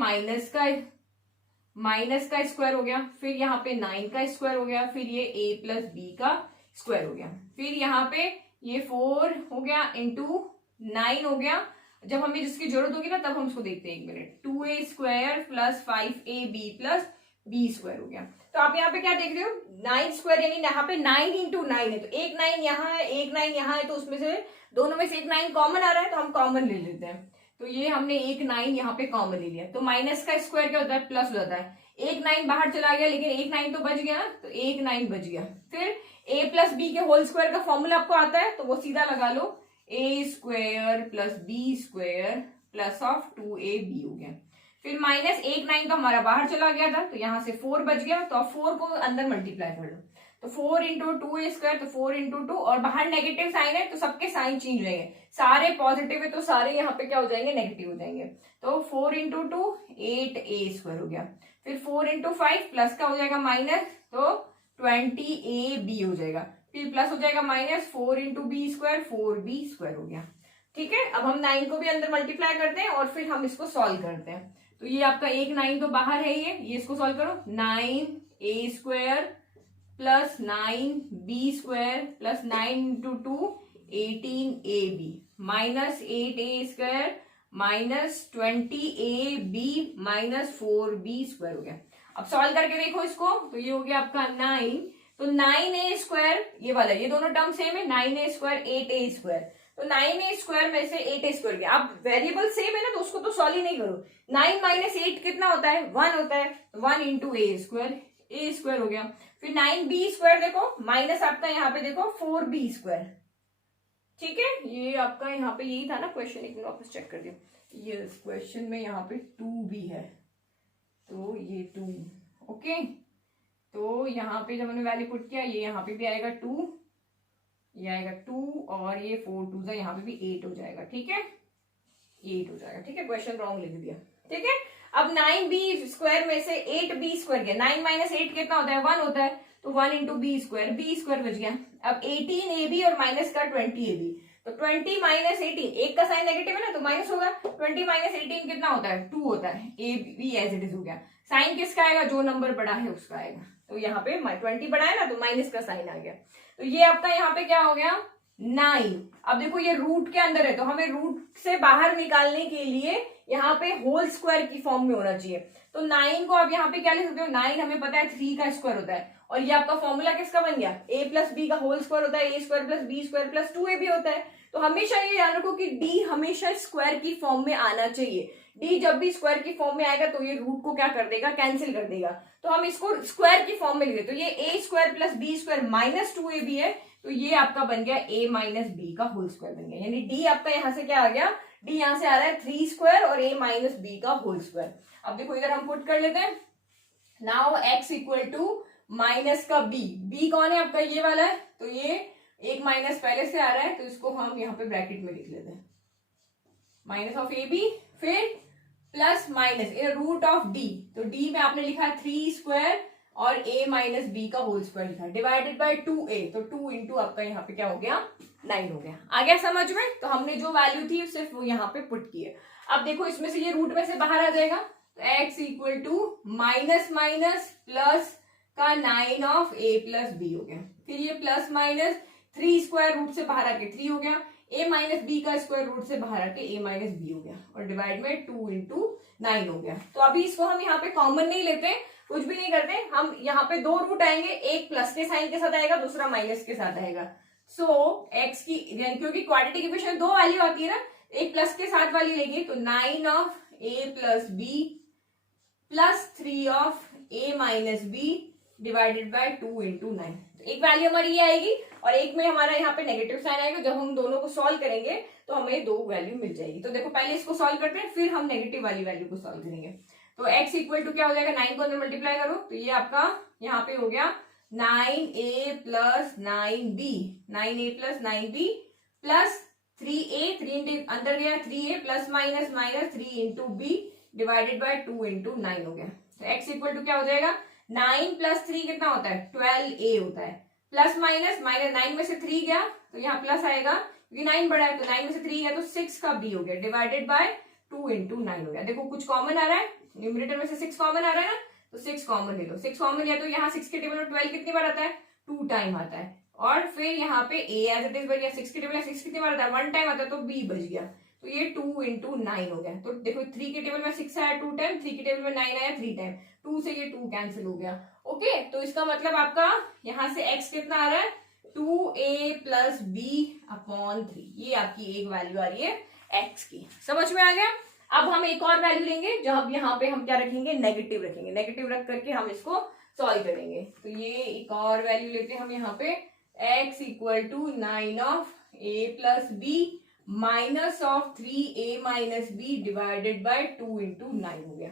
माइनस का स्क्वायर हो गया, फिर यहाँ पे 9 का स्क्वायर हो गया, फिर ये a प्लस बी का स्क्वायर हो गया, फिर यहाँ पे ये 4 हो गया इंटू 9 हो गया। जब हमें जिसकी जरूरत होगी ना तब हम उसको देखते हैं, 1 minute, 2a square plus 5ab plus B square हो गया। तो आप यहाँ पे क्या देख रहे हो, 9 स्क्वायर यानी यहाँ पे 9 इंटू 9 है, तो एक 9 यहाँ है, एक 9 यहाँ है, तो उसमें से दोनों में से एक 9 कॉमन आ रहा है तो हम कॉमन ले लेते हैं। तो ये हमने एक 9 यहाँ पे कॉमन ले लिया, तो माइनस का स्क्वायर क्या होता है, प्लस हो जाता है। एक 9 बाहर चला गया लेकिन एक 9 तो बच गया ना, तो एक 9 बच गया। फिर a प्लस बी के होल स्क्वायर का फॉर्मूला आपको आता है तो वो सीधा लगा लो, a square plus B square plus of 2ab हो गया। फिर माइनस एक 9 तो हमारा बाहर चला गया था तो यहाँ से 4 बच गया, तो आप 4 को अंदर मल्टीप्लाई कर लो, तो 4 इंटू 2a स्क्वायर, तो 4 इंटू 2 और बाहर नेगेटिव साइन है तो सबके साइन चेंज हो जाएंगे, सारे पॉजिटिव है तो सारे यहाँ पे क्या हो जाएंगे, नेगेटिव हो जाएंगे। तो 4 इंटू 2 8a स्क्वायर हो गया, फिर 4 इंटू 5 प्लस का हो जाएगा माइनस, तो 20ab हो जाएगा, फिर प्लस हो जाएगा minus 4 into b square 4b square हो गया, ठीक है। अब हम 9 को भी अंदर मल्टीप्लाई करते हैं और फिर हम इसको सॉल्व करते हैं। तो ये आपका एक 9 तो बाहर है, ये इसको सॉल्व करो, 9a square plus 9b square plus 9 into 2 18ab minus 8a square minus 20ab minus 4b square हो गया। अब सॉल्व करके देखो इसको, तो ये हो गया आपका 9, तो 9a स्क्वायर ये वाला, ये दोनों टर्म सेम है, 9a स्क्वायर 8a स्क्वायर, तो 9a स्क्वायर में से 8a स्क्वायर गया। अब वेरिएबल सेम है ना तो उसको तो सॉल्व ही नहीं करो, 9 माइनस 8 कितना होता है, 1 होता है, 1 इंटू a स्क्वायर हो गया। फिर 9b स्क्वायर देखो, माइनस आपका यहाँ पे देखो 4b स्क्वायर, ठीक है। ये आपका यहाँ पे यही था ना क्वेश्चन, एक मिनट वापस चेक कर दियो, ये क्वेश्चन में यहाँ पे 2b है, तो ये 2, ओके। तो यहाँ पे जब हमने वैल्यू पुट किया, ये यहाँ पे भी आएगा 2, ये आएगा 2 और ये 4 2 से यहाँ पे भी 8 हो जाएगा, ठीक है, 8 हो जाएगा, ठीक है। क्वेश्चन रॉन्ग लिख दिया, ठीक है। अब 9b स्क्वायर में से 8b स्क्वायर गया, 9 माइनस 8 कितना होता है, 1 होता है, तो 1 इंटू b स्क्वायर बच गया। अब 18ab और माइनस का 20ab, तो 20 माइनस 18, एक का साइन नेगेटिव है ना तो माइनस होगा, 20 माइनस 18 कितना होता है, 2 होता है, a b as it is हो गया। साइन किसका आएगा, जो नंबर बड़ा है उसका आएगा, तो यहाँ पे 20 बड़ा है ना तो माइनस का साइन आ गया, तो ये आपका यहाँ पे क्या हो गया 9। अब देखो ये रूट के अंदर है तो हमें रूट से बाहर निकालने के लिए यहाँ पे होल स्क्वायर की फॉर्म में होना चाहिए, तो 9 को आप यहाँ पे क्या लिख सकते हो, 9 हमें पता है 3 का स्क्वायर होता है, और ये आपका फॉर्मूला किसका बन गया, a प्लस बी का होल स्क्वायर होता है, a square plus B square plus 2ab होता है। तो हमेशा ये याद रखो कि d हमेशा स्क्वायर की फॉर्म में आना चाहिए, d जब भी स्क्वायर की फॉर्म में आएगा तो ये रूट को क्या कर देगा, कैंसिल कर देगा, तो हम इसको स्क्वायर की फॉर्म में लिख देते, तो ये a square plus B square minus 2ab है, तो ये आपका बन गया a माइनस बी का होल स्क्वायर बन गया, यानी d आपका यहाँ से क्या आ गया, d यहाँ से आ रहा है 3 स्क्वायर और a माइनस बी का होल स्क्वायर। अब देखो इधर हम पुट कर लेते हैं, now x equal to minus का b कौन है आपका, ये वाला है, तो ये एक माइनस पहले से आ रहा है तो इसको हम यहाँ पे ब्रैकेट में लिख लेते हैं, माइनस ऑफ ab, फिर plus minus in root of d, तो d में आपने लिखा है 3 स्क्वायर और a माइनस बी का होल स्क्वायर लिखा है, डिवाइडेड बाय 2a, तो 2 इंटू आपका यहाँ पे क्या हो गया 9 हो गया। आ गया समझ में, तो हमने जो वैल्यू थी सिर्फ वो यहाँ पे पुट की है। अब देखो इसमें से ये रूट में से बाहर आ जाएगा, तो x equal to minus minus plus का 9 ऑफ a प्लस बी हो गया, फिर ये प्लस माइनस 3 स्क्वायर रूट से बाहर आके 3 हो गया, a माइनस बी का स्क्वायर रूट से बाहर आके a माइनस बी हो गया, और डिवाइड में 2 इंटू 9 हो गया। तो अभी इसको हम यहाँ पे कॉमन नहीं लेते, कुछ भी नहीं करते, हम यहाँ पे 2 रूट आएंगे, एक प्लस के साइन के साथ आएगा, दूसरा माइनस के साथ आएगा। सो x की, क्योंकि क्वाड्रेटिक इक्वेशन 2 वैल्यू आती है ना, एक प्लस के साथ वाली लेंगे, तो 9 of a plus B plus 3 of a minus b divided by 2 into 9, एक वैल्यू हमारी ये आएगी। और एक में हमारा यहाँ पे नेगेटिव साइन आएगा। जब हम दोनों को सॉल्व करेंगे तो हमें 2 वैल्यू मिल जाएगी। तो देखो पहले इसको सॉल्व करते हैं, फिर हम नेगेटिव वाली वैल्यू को सॉल्व करेंगे। तो x इक्वल टू क्या हो जाएगा, 9 को अंदर मल्टीप्लाई करो तो ये आपका यहाँ पे हो गया 9a plus 9b, 9a plus 9b plus 3a, 3 अंदर गया 3a plus minus minus 3 into b divided by 2 into 9 हो गया। तो x इक्वल टू क्या हो जाएगा, 9 प्लस 3 कितना होता है, 12a होता है, प्लस माइनस माइनस 9 में से 3 गया तो यहाँ प्लस आएगा क्योंकि 9 बड़ा है, तो 9 में से 3 गया तो 6 का b हो गया डिवाइडेड बाय 2 इंटू 9 हो गया। देखो कुछ कॉमन आ रहा है, न्यूमरेटर में से 6 कॉमन आ रहा है ना, तो 6 कॉमन ले लो। 6 कॉमन लिया तो यहाँ 6 के टेबल में 12 कितनी बार आता है, 2 टाइम आता है। और फिर यहाँ पे a एज इट इज बच गया, 6 के टेबल में 6 कितनी बार आता है, 1 टाइम आता है, तो b बच गया। तो ये 2 इंटू 9 हो गया। तो देखो 3 के टेबल में 6 आया 2 टाइम, 3 के टेबल में 9 आया 3 टाइम, 2 से ये 2 कैंसिल हो गया। ओके, तो इसका मतलब आपका यहाँ से x कितना आ रहा है, 2a प्लस b अपॉन 3। ये आपकी एक वैल्यू आ रही है x की। समझ में आ गया। अब हम एक और वैल्यू लेंगे जहां यहाँ पे हम क्या रखेंगे, नेगेटिव रखेंगे। नेगेटिव रख करके हम इसको सॉल्व करेंगे। तो ये एक और वैल्यू लेते हैं हम यहाँ पे, x equal to 9 of a plus b minus of 3a minus b divided by 2 into 9 हो गया।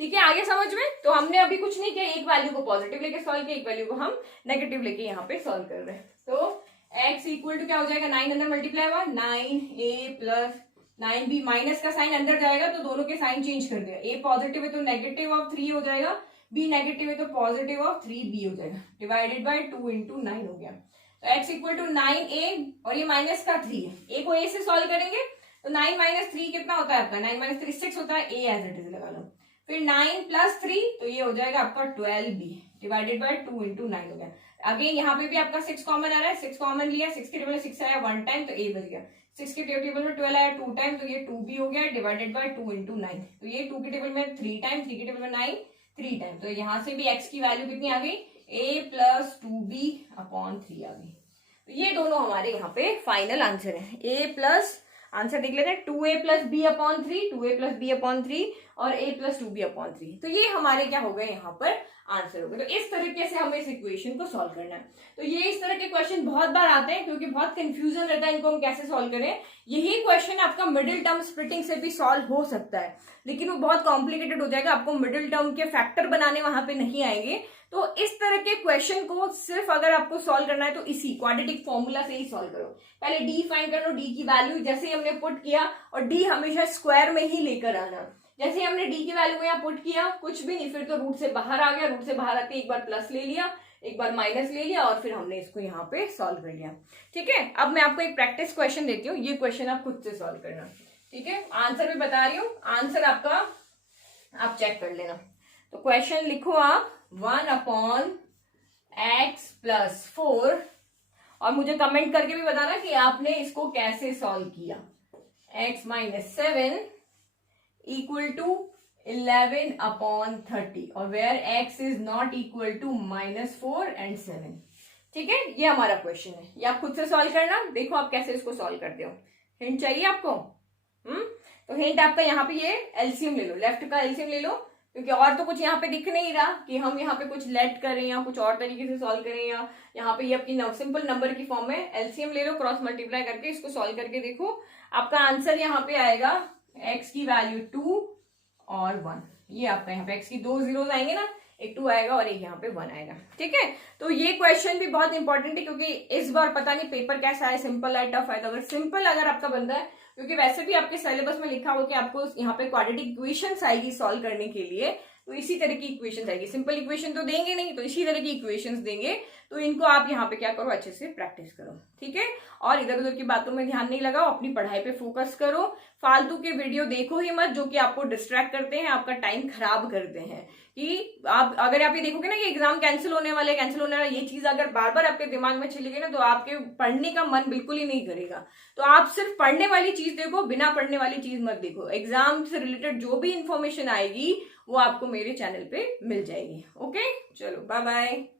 ठीक है, आगे समझ में। तो हमने अभी कुछ नहीं किया, एक वैल्यू को पॉजिटिव लेके सॉल्व किया, एक वैल्यू को हम नेगेटिव लेके यहाँ पे सॉल्व कर रहे हैं। तो x इक्वल टू क्या हो जाएगा, 9 अंदर मल्टीप्लाई हुआ, 9a प्लस 9b, माइनस का साइन अंदर जाएगा तो दोनों के साइन चेंज कर दिया। a पॉजिटिव है तो नेगेटिव ऑफ 3 हो जाएगा, b नेगेटिव है तो पॉजिटिव ऑफ 3b हो जाएगा डिवाइडेड बाय 2 इंटू 9 हो गया। तो x इक्वल टू 9a और ये माइनस का 3 है, a को a से सॉल्व करेंगे तो 9 माइनस 3 कितना होता है आपका, 9 माइनस 3 6 होता है, a एज इट इज लगा लो। फिर 9 प्लस 3 तो ये हो जाएगा आपका 12b डिवाइडेड बाय 2 इंटू 9 हो गया। अगेन यहाँ पे भी आपका 6 कॉमन आ रहा है, 6 कॉमन लिया, 6 के टेबल में 6 आया 1 टाइम तो a बच गया, 6 के टेबल में 12 आया 2 टाइम तो ये 2b हो गया डिवाइडेड बाय 2 इंटू 9। तो ये 2 के टेबल में 3 टाइम, 3 के टेबल में 9 3 टाइम, तो यहाँ से भी x की वैल्यू कितनी आ गई, a प्लस 2b अपॉन 3 आ गई। तो ये दोनों हमारे यहाँ पे फाइनल आंसर है। a प्लस आंसर देख लेते हैं, 2a plus b upon 3, 2a plus b upon 3 और a प्लस 2b अपॉन 3। तो ये हमारे क्या हो गए यहाँ पर आंसर हो गए। तो इस तरीके से हमें इस इक्वेशन को सॉल्व करना है। तो ये इस तरह के क्वेश्चन बहुत बार आते हैं क्योंकि बहुत कंफ्यूजन रहता है इनको हम कैसे सॉल्व करें। यही क्वेश्चन आपका मिडिल टर्म स्प्लिटिंग से भी सॉल्व हो सकता है, लेकिन वो बहुत कॉम्प्लिकेटेड हो जाएगा, आपको मिडिल टर्म के फैक्टर बनाने वहां पे नहीं आएंगे। तो इस तरह के क्वेश्चन को सिर्फ अगर आपको सॉल्व करना है तो इसी क्वाड्रेटिक फॉर्मूला से ही सॉल्व करो। पहले डी फाइंड कर लो, डी की वैल्यू जैसे ही हमने पुट किया, और डी हमेशा स्क्वायर में ही लेकर आना। जैसे हमने डी की वैल्यू को यहाँ पुट किया, कुछ भी नहीं, फिर तो रूट से बाहर आ गया, रूट से बाहर आते एक बार प्लस ले लिया, एक बार माइनस ले लिया और फिर हमने इसको यहाँ पे सॉल्व कर लिया। ठीक है, अब मैं आपको एक प्रैक्टिस क्वेश्चन देती हूँ, ये क्वेश्चन आप खुद से सॉल्व करना। ठीक है, आंसर भी बता रही हूँ, आंसर आपका आप चेक कर लेना। तो क्वेश्चन लिखो आप 1 अपॉन x प्लस 4 और मुझे कमेंट करके भी बताना कि आपने इसको कैसे सॉल्व किया। x माइनस 7 इक्वल टू 11 अपॉन 30 और where x is not equal to -4 and 7। ठीक है, ये हमारा क्वेश्चन है, ये आप खुद से सॉल्व करना। देखो आप कैसे इसको सॉल्व करते हो। हिंट चाहिए आपको? तो हिंट आपका यहाँ पे ये एलसीएम ले लो, लेफ्ट का एलसीएम ले लो, क्योंकि और तो कुछ यहाँ पे दिख नहीं रहा कि हम यहाँ पे कुछ लेट करें या कुछ और तरीके से सॉल्व करें, या यहाँ पे ये आपकी सिंपल नंबर की फॉर्म में एलसीएम ले लो, क्रॉस मल्टीप्लाई करके इसको सॉल्व करके देखो। आपका आंसर यहाँ पे आएगा x की वैल्यू 2 और 1। ये आपका यहाँ पे x की 2 जीरोस आएंगे ना, एक 2 आएगा और एक यहाँ पे 1 आएगा। ठीक है, तो ये क्वेश्चन भी बहुत इंपॉर्टेंट है क्योंकि इस बार पता नहीं पेपर कैसा है, सिंपल है टफ है। तो अगर सिंपल अगर आपका बंदा है, क्योंकि वैसे भी आपके सिलेबस में लिखा हुआ कि आपको यहाँ पे क्वाड्रेटिक इक्वेशंस आएगी सॉल्व करने के लिए, तो इसी तरह की इक्वेशंस आएगी। सिंपल इक्वेशन तो देंगे नहीं, तो इसी तरह की इक्वेशंस देंगे। तो इनको आप यहाँ पे क्या करो, अच्छे से प्रैक्टिस करो। ठीक है, और इधर उधर की बातों में ध्यान नहीं लगाओ, अपनी पढ़ाई पे फोकस करो। फालतू के वीडियो देखो ही मत जो कि आपको डिस्ट्रैक्ट करते हैं, आपका टाइम खराब करते हैं। कि आप अगर आप ये देखोगे ना कि एग्जाम कैंसिल होने वाले, ये चीज अगर बार बार आपके दिमाग में चली गई ना, तो आपके पढ़ने का मन बिल्कुल ही नहीं करेगा। तो आप सिर्फ पढ़ने वाली चीज देखो, बिना पढ़ने वाली चीज मत देखो। एग्जाम से रिलेटेड जो भी इंफॉर्मेशन आएगी वो आपको मेरे चैनल पे मिल जाएगी। ओके, चलो बाय बाय।